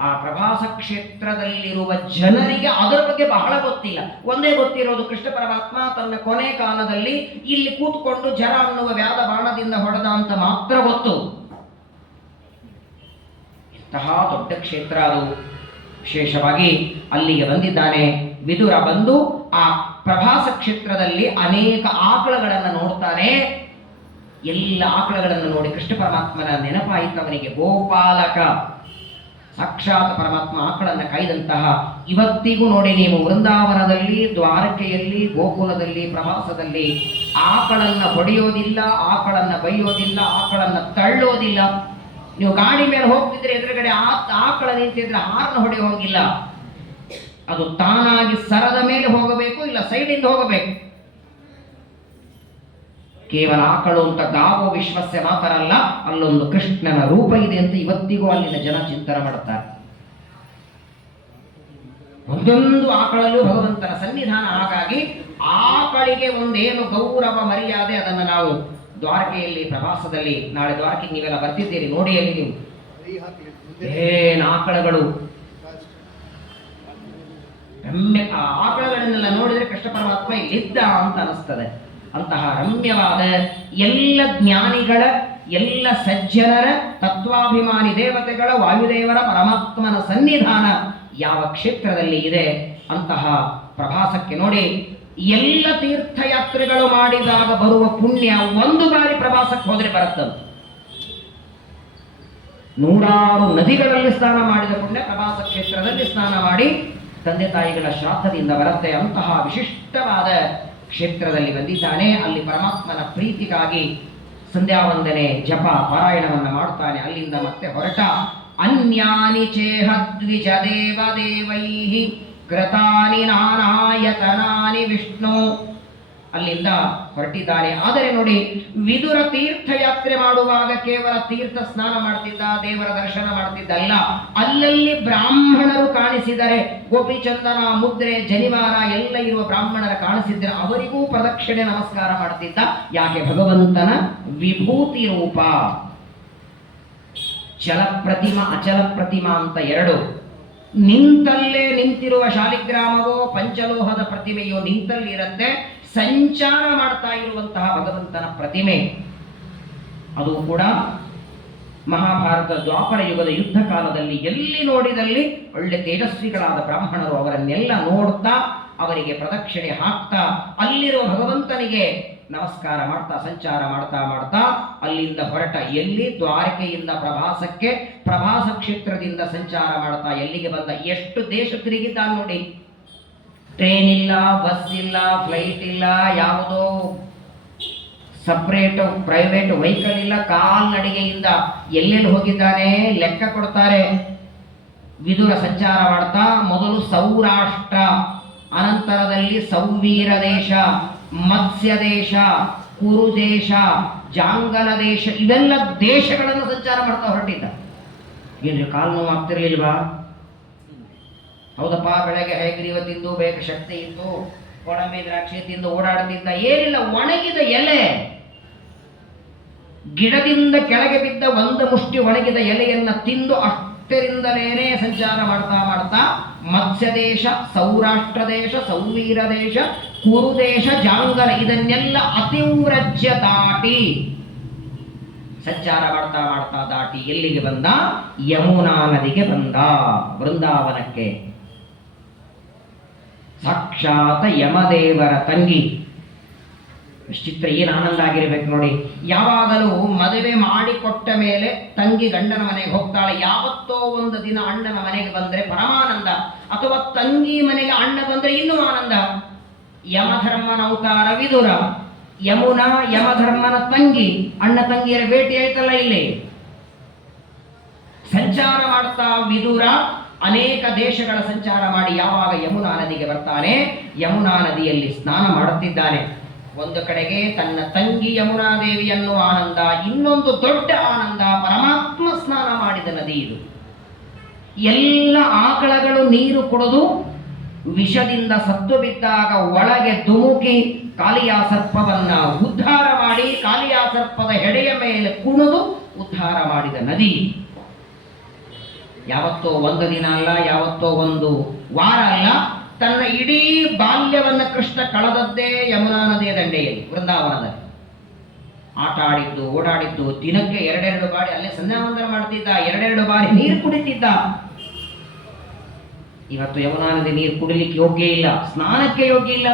ಆ ಪ್ರಭಾಸ ಕ್ಷೇತ್ರದಲ್ಲಿರುವ ಜನರಿಗೆ ಅದರ ಬಗ್ಗೆ ಬಹಳ ಗೊತ್ತಿಲ್ಲ. ಒಂದೇ ಗೊತ್ತಿರೋದು, ಕೃಷ್ಣ ಪರಮಾತ್ಮ ತನ್ನ ಕೊನೆ ಕಾಲದಲ್ಲಿ ಇಲ್ಲಿ ಕೂತ್ಕೊಂಡು ಜರ ಅನ್ನುವ ವ್ಯಾಧ ಬಾಣದಿಂದ ಹೊಡೆದ ಅಂತ ಮಾತ್ರ ಗೊತ್ತು. ಇಂತಹ ದೊಡ್ಡ ಕ್ಷೇತ್ರ ಅದು. ವಿಶೇಷವಾಗಿ ಅಲ್ಲಿಗೆ ಬಂದಿದ್ದಾನೆ ವಿದುರ. ಬಂದು ಆ ಪ್ರಭಾಸ ಕ್ಷೇತ್ರದಲ್ಲಿ ಅನೇಕ ಆಕಳಗಳನ್ನು ನೋಡ್ತಾನೆ. ಎಲ್ಲ ಆಕಳಗಳನ್ನು ನೋಡಿ ಕೃಷ್ಣ ಪರಮಾತ್ಮನ ನೆನಪಾಯಿತವನಿಗೆ. ಗೋಪಾಲಕ, ಸಾಕ್ಷಾತ್ ಪರಮಾತ್ಮ ಆಕಳನ್ನು ಕಾಯ್ದಂತಹ. ಇವತ್ತಿಗೂ ನೋಡಿ ನೀವು ವೃಂದಾವನದಲ್ಲಿ, ದ್ವಾರಕೆಯಲ್ಲಿ, ಗೋಕುಲದಲ್ಲಿ, ಪ್ರವಾಸದಲ್ಲಿ ಆಕಳನ್ನು ಹೊಡೆಯೋದಿಲ್ಲ, ಆಕಳನ್ನು ಬೈಯೋದಿಲ್ಲ, ಆಕಳನ್ನು ತಳ್ಳೋದಿಲ್ಲ. ನೀವು ಗಾಡಿ ಮೇಲೆ ಹೋಗ್ತಿದ್ರೆ ಎದುರುಗಡೆ ಆಕಳ ನಿಂತಿದ್ರೆ ಹಾರನ್ನು ಹೊಡೆ ಹೋಗಿಲ್ಲ. ಅದು ತಾನಾಗಿ ಸರದ ಮೇಲೆ ಹೋಗಬೇಕು, ಇಲ್ಲ ಸೈಡಿಂದ ಹೋಗಬೇಕು. ಕೇವಲ ಆಕಳು ಅಂತ ಗಾವೋ ವಿಶ್ವಸ್ಯ ಮಾತರಲ್ಲ, ಅಲ್ಲೊಂದು ಕೃಷ್ಣನ ರೂಪ ಇದೆ ಅಂತ ಇವತ್ತಿಗೂ ಅಲ್ಲಿನ ಜನ ಚಿಂತನೆ ಮಾಡುತ್ತಾರೆ. ಒಂದೊಂದು ಆಕಳಲ್ಲೂ ಭಗವಂತನ ಸನ್ನಿಧಾನ. ಹಾಗಾಗಿ ಆಕಳಿಗೆ ಒಂದೇನು ಗೌರವ ಮರ್ಯಾದೆ, ಅದನ್ನು ನಾವು ದ್ವಾರಕೆಯಲ್ಲಿ ಪ್ರವಾಸದಲ್ಲಿ, ನಾಳೆ ದ್ವಾರಕೆಗೆ ನೀವೆಲ್ಲ ಬರ್ತಿದ್ದೀರಿ, ನೋಡಿ ಅಲ್ಲಿ ನೀವು ಏನ್ ಆಕಳಗಳು. ಆ ಆಕಳಗಳನ್ನೆಲ್ಲ ನೋಡಿದ್ರೆ ಕೃಷ್ಣ ಪರಮಾತ್ಮ ಇಲ್ಲಿದ್ದ ಅಂತ ಅನಿಸ್ತದೆ. ಅಂತಹ ರಮ್ಯವಾದ ಎಲ್ಲ ಜ್ಞಾನಿಗಳ, ಎಲ್ಲ ಸಜ್ಜನರ, ತತ್ವಾಭಿಮಾನಿ ದೇವತೆಗಳ, ವಾಯುದೇವರ, ಪರಮಾತ್ಮನ ಸನ್ನಿಧಾನ ಯಾವ ಕ್ಷೇತ್ರದಲ್ಲಿ ಇದೆ ಅಂತಹ ಪ್ರಭಾಸಕ್ಕೆ ನೋಡಿ. ಎಲ್ಲ ತೀರ್ಥಯಾತ್ರೆಗಳು ಮಾಡಿದಾಗ ಬರುವ ಪುಣ್ಯ ಒಂದು ಬಾರಿ ಪ್ರವಾಸಕ್ಕೆ ಹೋದ್ರೆ ಬರುತ್ತಂತೆ. 100 ನದಿಗಳಲ್ಲಿ ಸ್ನಾನ ಮಾಡಿದ ಪುಣ್ಯ ಪ್ರವಾಸ ಕ್ಷೇತ್ರದಲ್ಲಿ ಸ್ನಾನ ಮಾಡಿ ತಂದೆ ತಾಯಿಗಳ ಶ್ರಾದ್ದದಿಂದ ಬರುತ್ತೆ. ಅಂತಹ ವಿಶಿಷ್ಟವಾದ ಕ್ಷೇತ್ರದಲ್ಲಿ ಬಂದಿದ್ದಾನೆ. ಅಲ್ಲಿ ಪರಮಾತ್ಮನ ಪ್ರೀತಿಗಾಗಿ ಸಂಧ್ಯಾವಂದನೆ, ಜಪ, ಪಾರಾಯಣವನ್ನು ಮಾಡುತ್ತಾನೆ. ಅಲ್ಲಿಂದ ಮತ್ತೆ ಹೊರಟ. ಅನ್ಯಾನಿ ಚೇಹದ್ವಿಜ ದೇವ ದೇವೈಹಿ ಕೃತಾನಿ ನಾನಾಯತನಾನಿ ವಿಷ್ಣು. ಅಲ್ಲಿಂದ ಹೊರಟಿದ್ದಾನೆ. ಆದರೆ ನೋಡಿ, ವಿದುರ ತೀರ್ಥಯಾತ್ರೆ ಮಾಡುವಾಗ ಕೇವಲ ತೀರ್ಥ ಸ್ನಾನ ಮಾಡ್ತಿದ್ದ, ದೇವರ ದರ್ಶನ ಮಾಡ್ತಿದ್ದಲ್ಲ. ಅಲ್ಲಲ್ಲಿ ಬ್ರಾಹ್ಮಣರು ಕಾಣಿಸಿದರೆ, ಗೋಪಿಚಂದನ, ಮುದ್ರೆ, ಜನಿವಾರ ಎಲ್ಲ ಇರುವ ಬ್ರಾಹ್ಮಣರ ಕಾಣಿಸಿದರೆ ಅವರಿಗೂ ಪ್ರದಕ್ಷಿಣೆ ನಮಸ್ಕಾರ ಮಾಡ್ತಿದ್ದ. ಯಾಕೆ? ಭಗವಂತನ ವಿಭೂತಿ ರೂಪ. ಚಲ ಪ್ರತಿಮಾ, ಅಚಲ ಪ್ರತಿಮಾ ಅಂತ 2. ನಿಂತಲ್ಲೇ ನಿಂತಿರುವ ಶಾಲಿಗ್ರಾಮವೋ ಪಂಚಲೋಹದ ಪ್ರತಿಮೆಯೋ ನಿಂತಲ್ಲಿ ಇರುತ್ತೆ. ಸಂಚಾರ ಮಾಡ್ತಾ ಇರುವಂತಹ ಭಗವಂತನ ಪ್ರತಿಮೆ. ಅದು ಕೂಡ ಮಹಾಭಾರತ ದ್ವಾಪರ ಯುಗದ ಯುದ್ಧ ಕಾಲದಲ್ಲಿ ಎಲ್ಲಿ ನೋಡಿದಲ್ಲಿ ಒಳ್ಳೆ ತೇಜಸ್ವಿಗಳಾದ ಬ್ರಾಹ್ಮಣರು ಅವರನ್ನೆಲ್ಲ ನೋಡ್ತಾ, ಅವರಿಗೆ ಪ್ರದಕ್ಷಿಣೆ ಹಾಕ್ತಾ, ಅಲ್ಲಿರುವ ಭಗವಂತನಿಗೆ ನಮಸ್ಕಾರ ಮಾಡ್ತಾ ಸಂಚಾರ ಮಾಡ್ತಾ ಮಾಡ್ತಾ ಅಲ್ಲಿಂದ ಹೊರಟ. ಎಲ್ಲಿ? ದ್ವಾರಕೆಯಿಂದ ಪ್ರಭಾಸಕ್ಕೆ, ಪ್ರಭಾಸ ಕ್ಷೇತ್ರದಿಂದ ಸಂಚಾರ ಮಾಡ್ತಾ ಎಲ್ಲಿಗೆ ಬಂದ? ಎಷ್ಟು ದೇಶ ತಿರುಗಿದ್ದ ನೋಡಿ. ಟ್ರೈನ್ ಇಲ್ಲ, ಬಸ್ ಇಲ್ಲ, ಫ್ಲೈಟ್ ಇಲ್ಲ, ಯಾವುದೋ ಸಪ್ರೇಟ್ ಪ್ರೈವೇಟ್ ವೆಹಿಕಲ್ ಇಲ್ಲ. ಕಾಲ್ನಡಿಗೆಯಿಂದ ಎಲ್ಲೆಲ್ಲಿ ಹೋಗಿದ್ದಾನೆ ಲೆಕ್ಕ ಕೊಡ್ತಾರೆ. ವಿದುರ ಸಂಚಾರ ಮಾಡ್ತಾ ಮೊದಲು ಸೌರಾಷ್ಟ್ರ, ಅನಂತರದಲ್ಲಿ ಸೌವೀರ ದೇಶ, ಮತ್ಸ್ಯ ದೇಶ, ಕುರು ದೇಶ, ಜಾಂಗಲ ದೇಶ, ಇವೆಲ್ಲ ದೇಶಗಳನ್ನು ಸಂಚಾರ ಮಾಡ್ತಾ ಹೊರಟಿದ್ದ. ಏನ್ರಿ ಕಾಲು ನೋವು ಆಗ್ತಿರ್ಲಿಲ್ವಾ? ಹೌದಪ್ಪ, ಬೆಳಗ್ಗೆ ಹೈಗ್ರೀವ ತಿಂದು ಬೇಕು ಶಕ್ತಿ ಇತ್ತು, ಗೋಡಂಬಿ ದ್ರಾಕ್ಷಿ ತಿಂದು ಓಡಾಡ್ತಿದ್ದ. ಏನಿಲ್ಲ, ಒಣಗಿದ ಎಲೆ. ಗಿಡದಿಂದ ಕೆಳಗೆ ಬಿದ್ದ ಒಂದು ಮುಷ್ಟಿ ಒಣಗಿದ ಎಲೆಯನ್ನ ತಿಂದು ಅಷ್ಟರಿಂದಲೇ ಸಂಚಾರ ಮಾಡ್ತಾ ಮಾಡ್ತಾ ಮತ್ಸ್ಯ ದೇಶ, ಸೌರಾಷ್ಟ್ರ ದೇಶ, ಸೌವೀರ ದೇಶ, ಕುರುದೇಶ, ಜಾಂಗಲ ಇದನ್ನೆಲ್ಲ ಅತಿವ್ರಜ್ಯ ದಾಟಿ ಸಂಚಾರ ಮಾಡ್ತಾ ಮಾಡ್ತಾ ದಾಟಿ ಎಲ್ಲಿಗೆ ಬಂದ? ಯಮುನಾ ನದಿಗೆ ಬಂದ, ವೃಂದಾವನಕ್ಕೆ. ಸಾಕ್ಷಾತ್ ಯಮದೇವರ ತಂಗಿ. ಚಿತ್ರ ಏನು ಆನಂದ ಆಗಿರ್ಬೇಕು ನೋಡಿ. ಯಾವಾಗಲೂ ಮದುವೆ ಮಾಡಿಕೊಟ್ಟ ಮೇಲೆ ತಂಗಿ ಗಂಡನ ಮನೆಗೆ ಹೋಗ್ತಾಳೆ. ಯಾವತ್ತೋ ಒಂದು ದಿನ ಅಣ್ಣನ ಮನೆಗೆ ಬಂದ್ರೆ ಪರಮಾನಂದ, ಅಥವಾ ತಂಗಿ ಮನೆಗೆ ಅಣ್ಣ ಬಂದ್ರೆ ಇನ್ನೂ ಆನಂದ. ಯಮಧರ್ಮನ ಅವತಾರ ವಿದುರ, ಯಮುನಾ ಯಮಧರ್ಮನ ತಂಗಿ, ಅಣ್ಣ ತಂಗಿಯರ ಭೇಟಿ ಆಯ್ತಲ್ಲ ಇಲ್ಲಿ. ಸಂಚಾರ ಮಾಡ್ತಾ ವಿದುರ ಅನೇಕ ದೇಶಗಳ ಸಂಚಾರ ಮಾಡಿ ಯಾವಾಗ ಯಮುನಾ ನದಿಗೆ ಬರ್ತಾನೆ, ಯಮುನಾ ನದಿಯಲ್ಲಿ ಸ್ನಾನ ಮಾಡುತ್ತಿದ್ದಾನೆ. ಒಂದು ಕಡೆಗೆ ತನ್ನ ತಂಗಿ ಯಮುನಾ ದೇವಿಯನ್ನು ಆನಂದ, ಇನ್ನೊಂದು ದೊಡ್ಡ ಆನಂದ ಪರಮಾತ್ಮ ಸ್ನಾನ ಮಾಡಿದ ನದಿ ಇದು. ಎಲ್ಲ ಆಕಳಗಳು ನೀರು ಕುಡಿದು ವಿಷದಿಂದ ಸತ್ತು ಬಿದ್ದಾಗ ಒಳಗೆ ಧುಮುಕಿ ಕಾಳಿಯಾ ಸರ್ಪವನ್ನ ಉದ್ಧಾರ ಮಾಡಿ, ಕಾಳಿಯಾ ಸರ್ಪದ ಹೆಡೆಯ ಮೇಲೆ ಕುಣಿದು ಉದ್ಧಾರ ಮಾಡಿದ ನದಿ. ಯಾವತ್ತೋ ಒಂದು ದಿನ ಅಲ್ಲ, ಯಾವತ್ತೋ ಒಂದು ವಾರ ಅಲ್ಲ, ತನ್ನ ಇಡೀ ಬಾಲ್ಯವನ್ನ ಕೃಷ್ಣ ಕಳೆದದ್ದೇ ಯಮುನಾ ನದಿಯ ದಂಡೆಯಲ್ಲಿ, ವೃಂದಾವನದಲ್ಲಿ. ಆಟ ಆಡಿದ್ದು, ಓಡಾಡಿದ್ದು, ದಿನಕ್ಕೆ 2 ಬಾರಿ ಅಲ್ಲೇ ಸಂಧ್ಯಾವಂದನ ಮಾಡ್ತಿದ್ದ, 2 ಬಾರಿ ನೀರು ಕುಡಿತಿದ್ದ. ಇವತ್ತು ಯಮುನಾ ನದಿ ನೀರು ಕುಡಿಲಿಕ್ಕೆ ಯೋಗ್ಯ ಇಲ್ಲ, ಸ್ನಾನಕ್ಕೆ ಯೋಗ್ಯ ಇಲ್ಲ.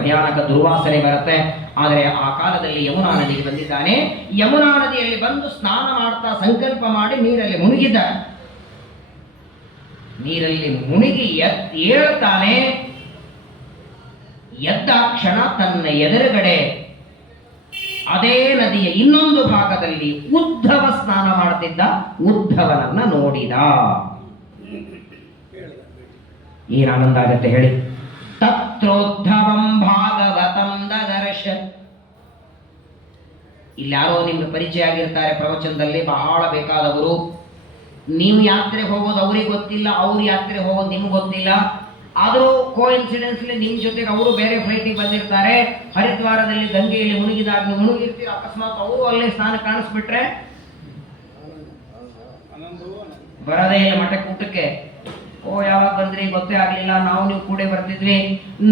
ಭಯಾನಕ ದುರ್ವಾಸನೆ ಬರುತ್ತೆ. ಆದರೆ ಆ ಕಾಲದಲ್ಲಿ ಯಮುನಾ ನದಿಗೆ ಬಂದಿದ್ದಾನೆ. ಯಮುನಾ ನದಿಯಲ್ಲಿ ಬಂದು ಸ್ನಾನ ಮಾಡ್ತಾ ಸಂಕಲ್ಪ ಮಾಡಿ ನೀರಲ್ಲಿ ಮುಳುಗಿದ್ದ. ನೀರಲ್ಲಿ ಮುಳುಗಿ ಏಳ್ತಾನೆ. ಎದ್ದ ಕ್ಷಣ ತನ್ನ ಎದುರುಗಡೆ ಅದೇ ನದಿಯ ಇನ್ನೊಂದು ಭಾಗದಲ್ಲಿ ಉದ್ಧವ ಸ್ನಾನ ಮಾಡ್ತಿದ್ದ. ಉದ್ಧವನನ್ನ ನೋಡಿದ. ಏನ್ ಆನಂದ ಆಗತ್ತೆ ಹೇಳಿ. ತತ್ರೋದ್ಧವಂ ಭಾಗವತಂ ದದರ್ಶ. ಇಲ್ಲಿ ಯಾರೋ ನಿಮ್ಗೆ ಪರಿಚಯ ಆಗಿರ್ತಾರೆ ಪ್ರವಚನದಲ್ಲಿ, ಬಹಳ ಬೇಕಾದವರು. ನೀವು ಯಾತ್ರೆ ಹೋಗೋದು ಅವ್ರಿಗೆ ಗೊತ್ತಿಲ್ಲ, ಅವ್ರ ಯಾತ್ರೆ ಹೋಗೋದು ನಿಮ್ಗೆ ಗೊತ್ತಿಲ್ಲ. ಆದರೂ ಕೋಇನ್ಸಿಡೆನ್ಸ್ಲಿ ನಿಮ್ಮ ಜೊತೆಗೆ ಅವರು ಬೇರೆ ಫ್ಲೈಟಿಗೆ ಬಂದಿರ್ತಾರೆ. ಹರಿದ್ವಾರದಲ್ಲಿ ಗಂಗೆಯಲ್ಲಿ ಮುಳುಗಿದಾಗ ನೀವು ಮುಳುಗಿರ್ತೀರ, ಅಕಸ್ಮಾತ್ ಅವರು ಅಲ್ಲೇ ಸ್ನಾನ ಕಾಣಿಸ್ಬಿಟ್ರೆ ಬರದೇ ಇಲ್ಲ ಮಠಕ್ಕೆ ಊಟಕ್ಕೆ. ಓ ಯಾವಾಗ ಬಂದ್ರಿ ಗೊತ್ತೇ ಆಗ್ಲಿಲ್ಲ, ನಾವು ನೀವು ಕೂಡ ಬರ್ತಿದ್ವಿ.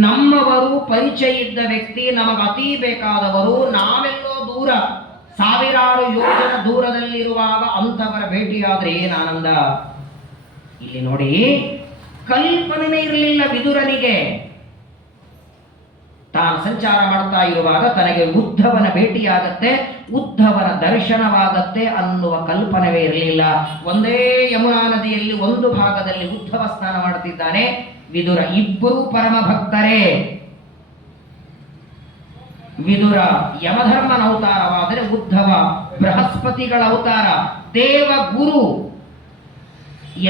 ನಮ್ಮವರು ಪರಿಚಯ ಇದ್ದ ವ್ಯಕ್ತಿ, ನಮಗೆ ಅತಿ ಬೇಕಾದವರು, ನಾವೆಲ್ಲೋ ದೂರ, ಸಾವಿರಾರು ಯೋಜನ ದೂರದಲ್ಲಿರುವಾಗ ಅಂಥವರ ಭೇಟಿಯಾದ್ರೆ ಏನ್ ಆನಂದ. ಇಲ್ಲಿ ನೋಡಿ, ಕಲ್ಪನೆ ಇರಲಿಲ್ಲ ವಿದುರನಿಗೆ. ತಾನು ಸಂಚಾರ ಮಾಡ್ತಾ ಇರುವಾಗ ತನಗೆ ಉದ್ಧವನ ಭೇಟಿಯಾಗತ್ತೆ, ಉದ್ಧವನ ದರ್ಶನವಾಗತ್ತೆ ಅನ್ನುವ ಕಲ್ಪನೆವೇ ಇರಲಿಲ್ಲ. ಒಂದೇ ಯಮುನಾ ನದಿಯಲ್ಲಿ ಒಂದು ಭಾಗದಲ್ಲಿ ಉದ್ಧವ ಸ್ನಾನ ಮಾಡುತ್ತಿದ್ದಾನೆ, ವಿದುರ. ಇಬ್ಬರು ಪರಮ ಭಕ್ತರೇ. ವಿದುರ ಯಮಧರ್ಮನ ಅವತಾರವಾದರೆ ಉದ್ಧವ ಬೃಹಸ್ಪತಿಗಳ ಅವತಾರ, ದೇವ ಗುರು.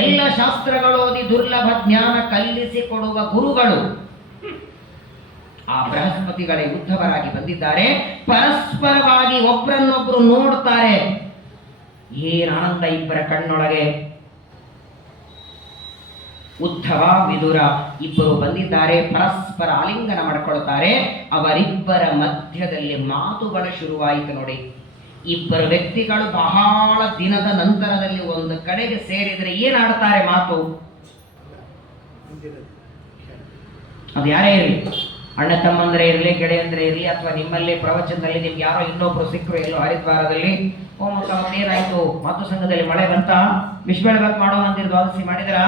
ಎಲ್ಲ ಶಾಸ್ತ್ರಗಳೋದಿ ದುರ್ಲಭ ಜ್ಞಾನ ಕಲಿಸಿಕೊಡುವ ಗುರುಗಳು ಆ ಬೃಹಸ್ಪತಿಗಳೇ ಉದ್ಧವರಾಗಿ ಬಂದಿದ್ದಾರೆ. ಪರಸ್ಪರವಾಗಿ ಒಬ್ಬರನ್ನೊಬ್ಬರು ನೋಡ್ತಾರೆ. ಏನ್ ಆನಂದ ಇಬ್ಬರ ಕಣ್ಣೊಳಗೆ. ಉದ್ಧವ ವಿದುರ ಇಬ್ಬರು ಬಂದಿದ್ದಾರೆ, ಪರಸ್ಪರ ಆಲಿಂಗನ ಮಾಡಿಕೊಳ್ತಾರೆ. ಅವರಿಬ್ಬರ ಮಧ್ಯದಲ್ಲಿ ಮಾತುಗಳು ಶುರುವಾಯಿತು ನೋಡಿ. ಇಬ್ಬರು ವ್ಯಕ್ತಿಗಳು ಬಹಳ ದಿನದ ನಂತರದಲ್ಲಿ ಒಂದು ಕಡೆಗೆ ಸೇರಿದ್ರೆ ಏನಾಡ್ತಾರೆ ಮಾತು. ಅದು ಯಾರೇ ಇರಲಿ, ಅಣ್ಣ ತಮ್ಮಂದ್ರೆ ಇರಲಿ, ಗೆಳೆಯಂದ್ರೆ ಇರಲಿ, ಅಥವಾ ನಿಮ್ಮಲ್ಲಿ ಪ್ರವಚನದಲ್ಲಿ ನಿಮ್ಗೆ ಯಾರೋ ಇನ್ನೊಬ್ರು ಸಿಕ್ಕರು ಎಲ್ಲೋ ಹರಿದ್ವಾರದಲ್ಲಿ, ಏನಾಯ್ತು ಮಾತು ಸಂಘದಲ್ಲಿ ಮಳೆ ಬಂತ, ಬಿಸಿಬೇಳೆಬಾತ್ ಮಾಡೋ ಅಂತಿರ್ ದ್ವಾದಶಿ ಮಾಡಿದ್ರ.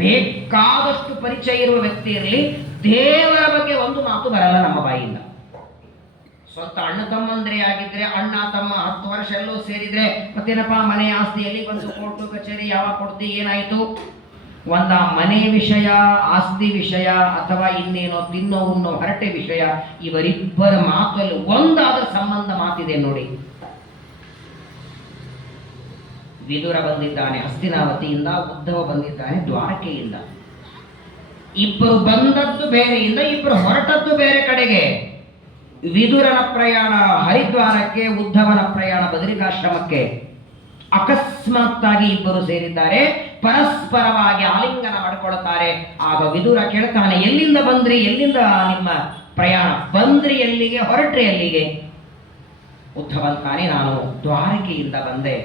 ಬೇಕಾದಷ್ಟು ಪರಿಚಯ ಇರುವ ವ್ಯಕ್ತಿ ಇರಲಿ, ದೇವರ ಬಗ್ಗೆ ಒಂದು ಮಾತು ಬರಲ್ಲ ನಮ್ಮ ಬಾಯಿಂದ. ಸ್ವಂತ ಅಣ್ಣ ತಮ್ಮಂದ್ರೆ ಆಗಿದ್ರೆ, ಅಣ್ಣ ತಮ್ಮ 10 ವರ್ಷ ಎಲ್ಲೋ ಸೇರಿದ್ರೆ ಮತ್ತೇನಪ್ಪ ಮನೆ ಆಸ್ತಿಯಲ್ಲಿ ಒಂದು ಕೋರ್ಟು ಕಚೇರಿ ಯಾವಾಗ ಕೊಡ್ತಿ, ಏನಾಯ್ತು. ಒಂದ ಮನೆ ವಿಷಯ, ಆಸ್ತಿ ವಿಷಯ, ಅಥವಾ ಇನ್ನೇನೋ ತಿನ್ನೋ ಉಣ್ಣೋ ಹರಟೆ ವಿಷಯ, ಇವರಿಬ್ಬರ ಮಾತಲ್ಲಿ ಒಂದಾದ ಸಂಬಂಧ ಮಾತಿದೆ ನೋಡಿ. ವಿದುರ ಬಂದಿದ್ದಾನೆ ಹಸ್ತಿನಾವತಿಯಿಂದ, ಉದ್ಧವ ಬಂದಿದ್ದಾನೆ ದ್ವಾರಕೆಯಿಂದ. ಇಬ್ಬರು ಬಂದದ್ದು ಬೇರೆಯಿಂದ, ಇಬ್ಬರು ಹೊರಟದ್ದು ಬೇರೆ ಕಡೆಗೆ. ವಿದುರನ ಪ್ರಯಾಣ ಹರಿದ್ವಾರಕ್ಕೆ, ಉದ್ಧವನ ಪ್ರಯಾಣ ಬದರಿಕಾಶ್ರಮಕ್ಕೆ. ಅಕಸ್ಮಾತ್ತಾಗಿ ಇಬ್ಬರು ಸೇರಿದ್ದಾರೆ, ಪರಸ್ಪರವಾಗಿ ಆಲಿಂಗನ ಮಾಡಿಕೊಳ್ಳುತ್ತಾರೆ. ಆಗ ವಿದುರ ಕೇಳ್ತಾನೆ, ಎಲ್ಲಿಂದ ಬಂದ್ರಿ, ಎಲ್ಲಿಂದ ನಿಮ್ಮ ಪ್ರಯಾಣ, ಬಂದ್ರಿ ಎಲ್ಲಿಗೆ, ಹೊರಟ್ರಿ ಎಲ್ಲಿಗೆ? ಉದ್ಧವ ಅಂತಾನೆ, ನಾನು ದ್ವಾರಕೆಯಿಂದ ಬಂದೆ.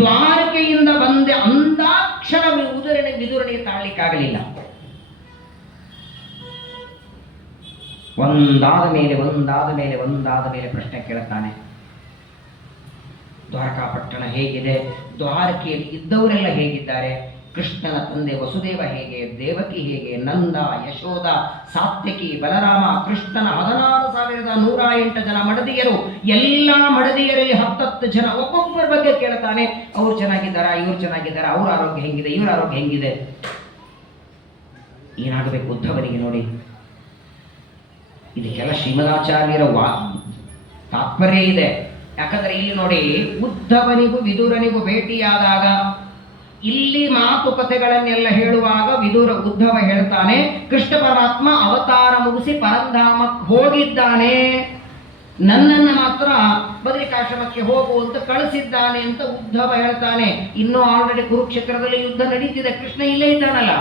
ದ್ವಾರಕೆಯಿಂದ ಬಂದೆ ಅಂದಾಕ್ಷರ ವಿದುರನಿಗೆ ತಾಳ್ಲಿಕ್ಕಾಗಲಿಲ್ಲ. ಒಂದಾದ ಮೇಲೆ ಪ್ರಶ್ನೆ ಕೇಳುತ್ತಾನೆ. ದ್ವಾರಕಾಪಟ್ಟಣ ಹೇಗಿದೆ? ದ್ವಾರಕೆಯಲ್ಲಿ ಇದ್ದವರೆಲ್ಲ ಹೇಗಿದ್ದಾರೆ? ಕೃಷ್ಣನ ತಂದೆ ವಸುದೇವ ಹೇಗೆ? ದೇವಕಿ ಹೇಗೆ? ನಂದ, ಯಶೋಧ, ಸಾತ್ಯಕಿ, ಬಲರಾಮ, ಕೃಷ್ಣನ 16,108 ಜನ ಮಡದಿಯರು, ಎಲ್ಲ ಮಡದಿಯರಲ್ಲಿ 10 ಜನ ಒಬ್ಬೊಬ್ಬರ ಬಗ್ಗೆ ಕೇಳ್ತಾನೆ. ಅವ್ರು ಚೆನ್ನಾಗಿದ್ದಾರಾ, ಇವ್ರು ಚೆನ್ನಾಗಿದ್ದಾರಾ, ಅವ್ರ ಆರೋಗ್ಯ ಹೆಂಗಿದೆ, ಇವ್ರ ಆರೋಗ್ಯ ಹೆಂಗಿದೆ? ಏನಾಗಬೇಕು ಉದ್ಧವನಿಗೆ ನೋಡಿ. ಇದಕ್ಕೆಲ್ಲ ಶ್ರೀಮದಾಚಾರ್ಯರ ತಾತ್ಪರ್ಯ ಇದೆ. ಯಾಕಂದ್ರೆ ಇಲ್ಲಿ ನೋಡಿ, ಉದ್ಧವನಿಗೂ ವಿದುರನಿಗೂ ಭೇಟಿಯಾದಾಗ ಇಲ್ಲಿ ಮಾತುಕತೆಗಳನ್ನೆಲ್ಲ ಹೇಳುವಾಗ ಉದ್ಧವ ಹೇಳ್ತಾನೆ, ಕೃಷ್ಣ ಪರಮಾತ್ಮ ಅವತಾರ ಮುಗಿಸಿ ಪರಂಧಾಮಕ್ಕೆ ಹೋಗಿದ್ದಾನೆ, ನನ್ನನ್ನು ಮಾತ್ರ ಬದರಿಕಾಶ್ರಮಕ್ಕೆ ಹೋಗುವಂತ ಕಳಿಸಿದ್ದಾನೆ ಅಂತ ಉದ್ಧವ ಹೇಳ್ತಾನೆ. ಇನ್ನೂ ಆಲ್ರೆಡಿ ಕುರುಕ್ಷೇತ್ರದಲ್ಲಿ ಯುದ್ಧ ನಡೀತಿದೆ, ಕೃಷ್ಣ ಇಲ್ಲೇ ಇದ್ದಾನಲ್ಲ.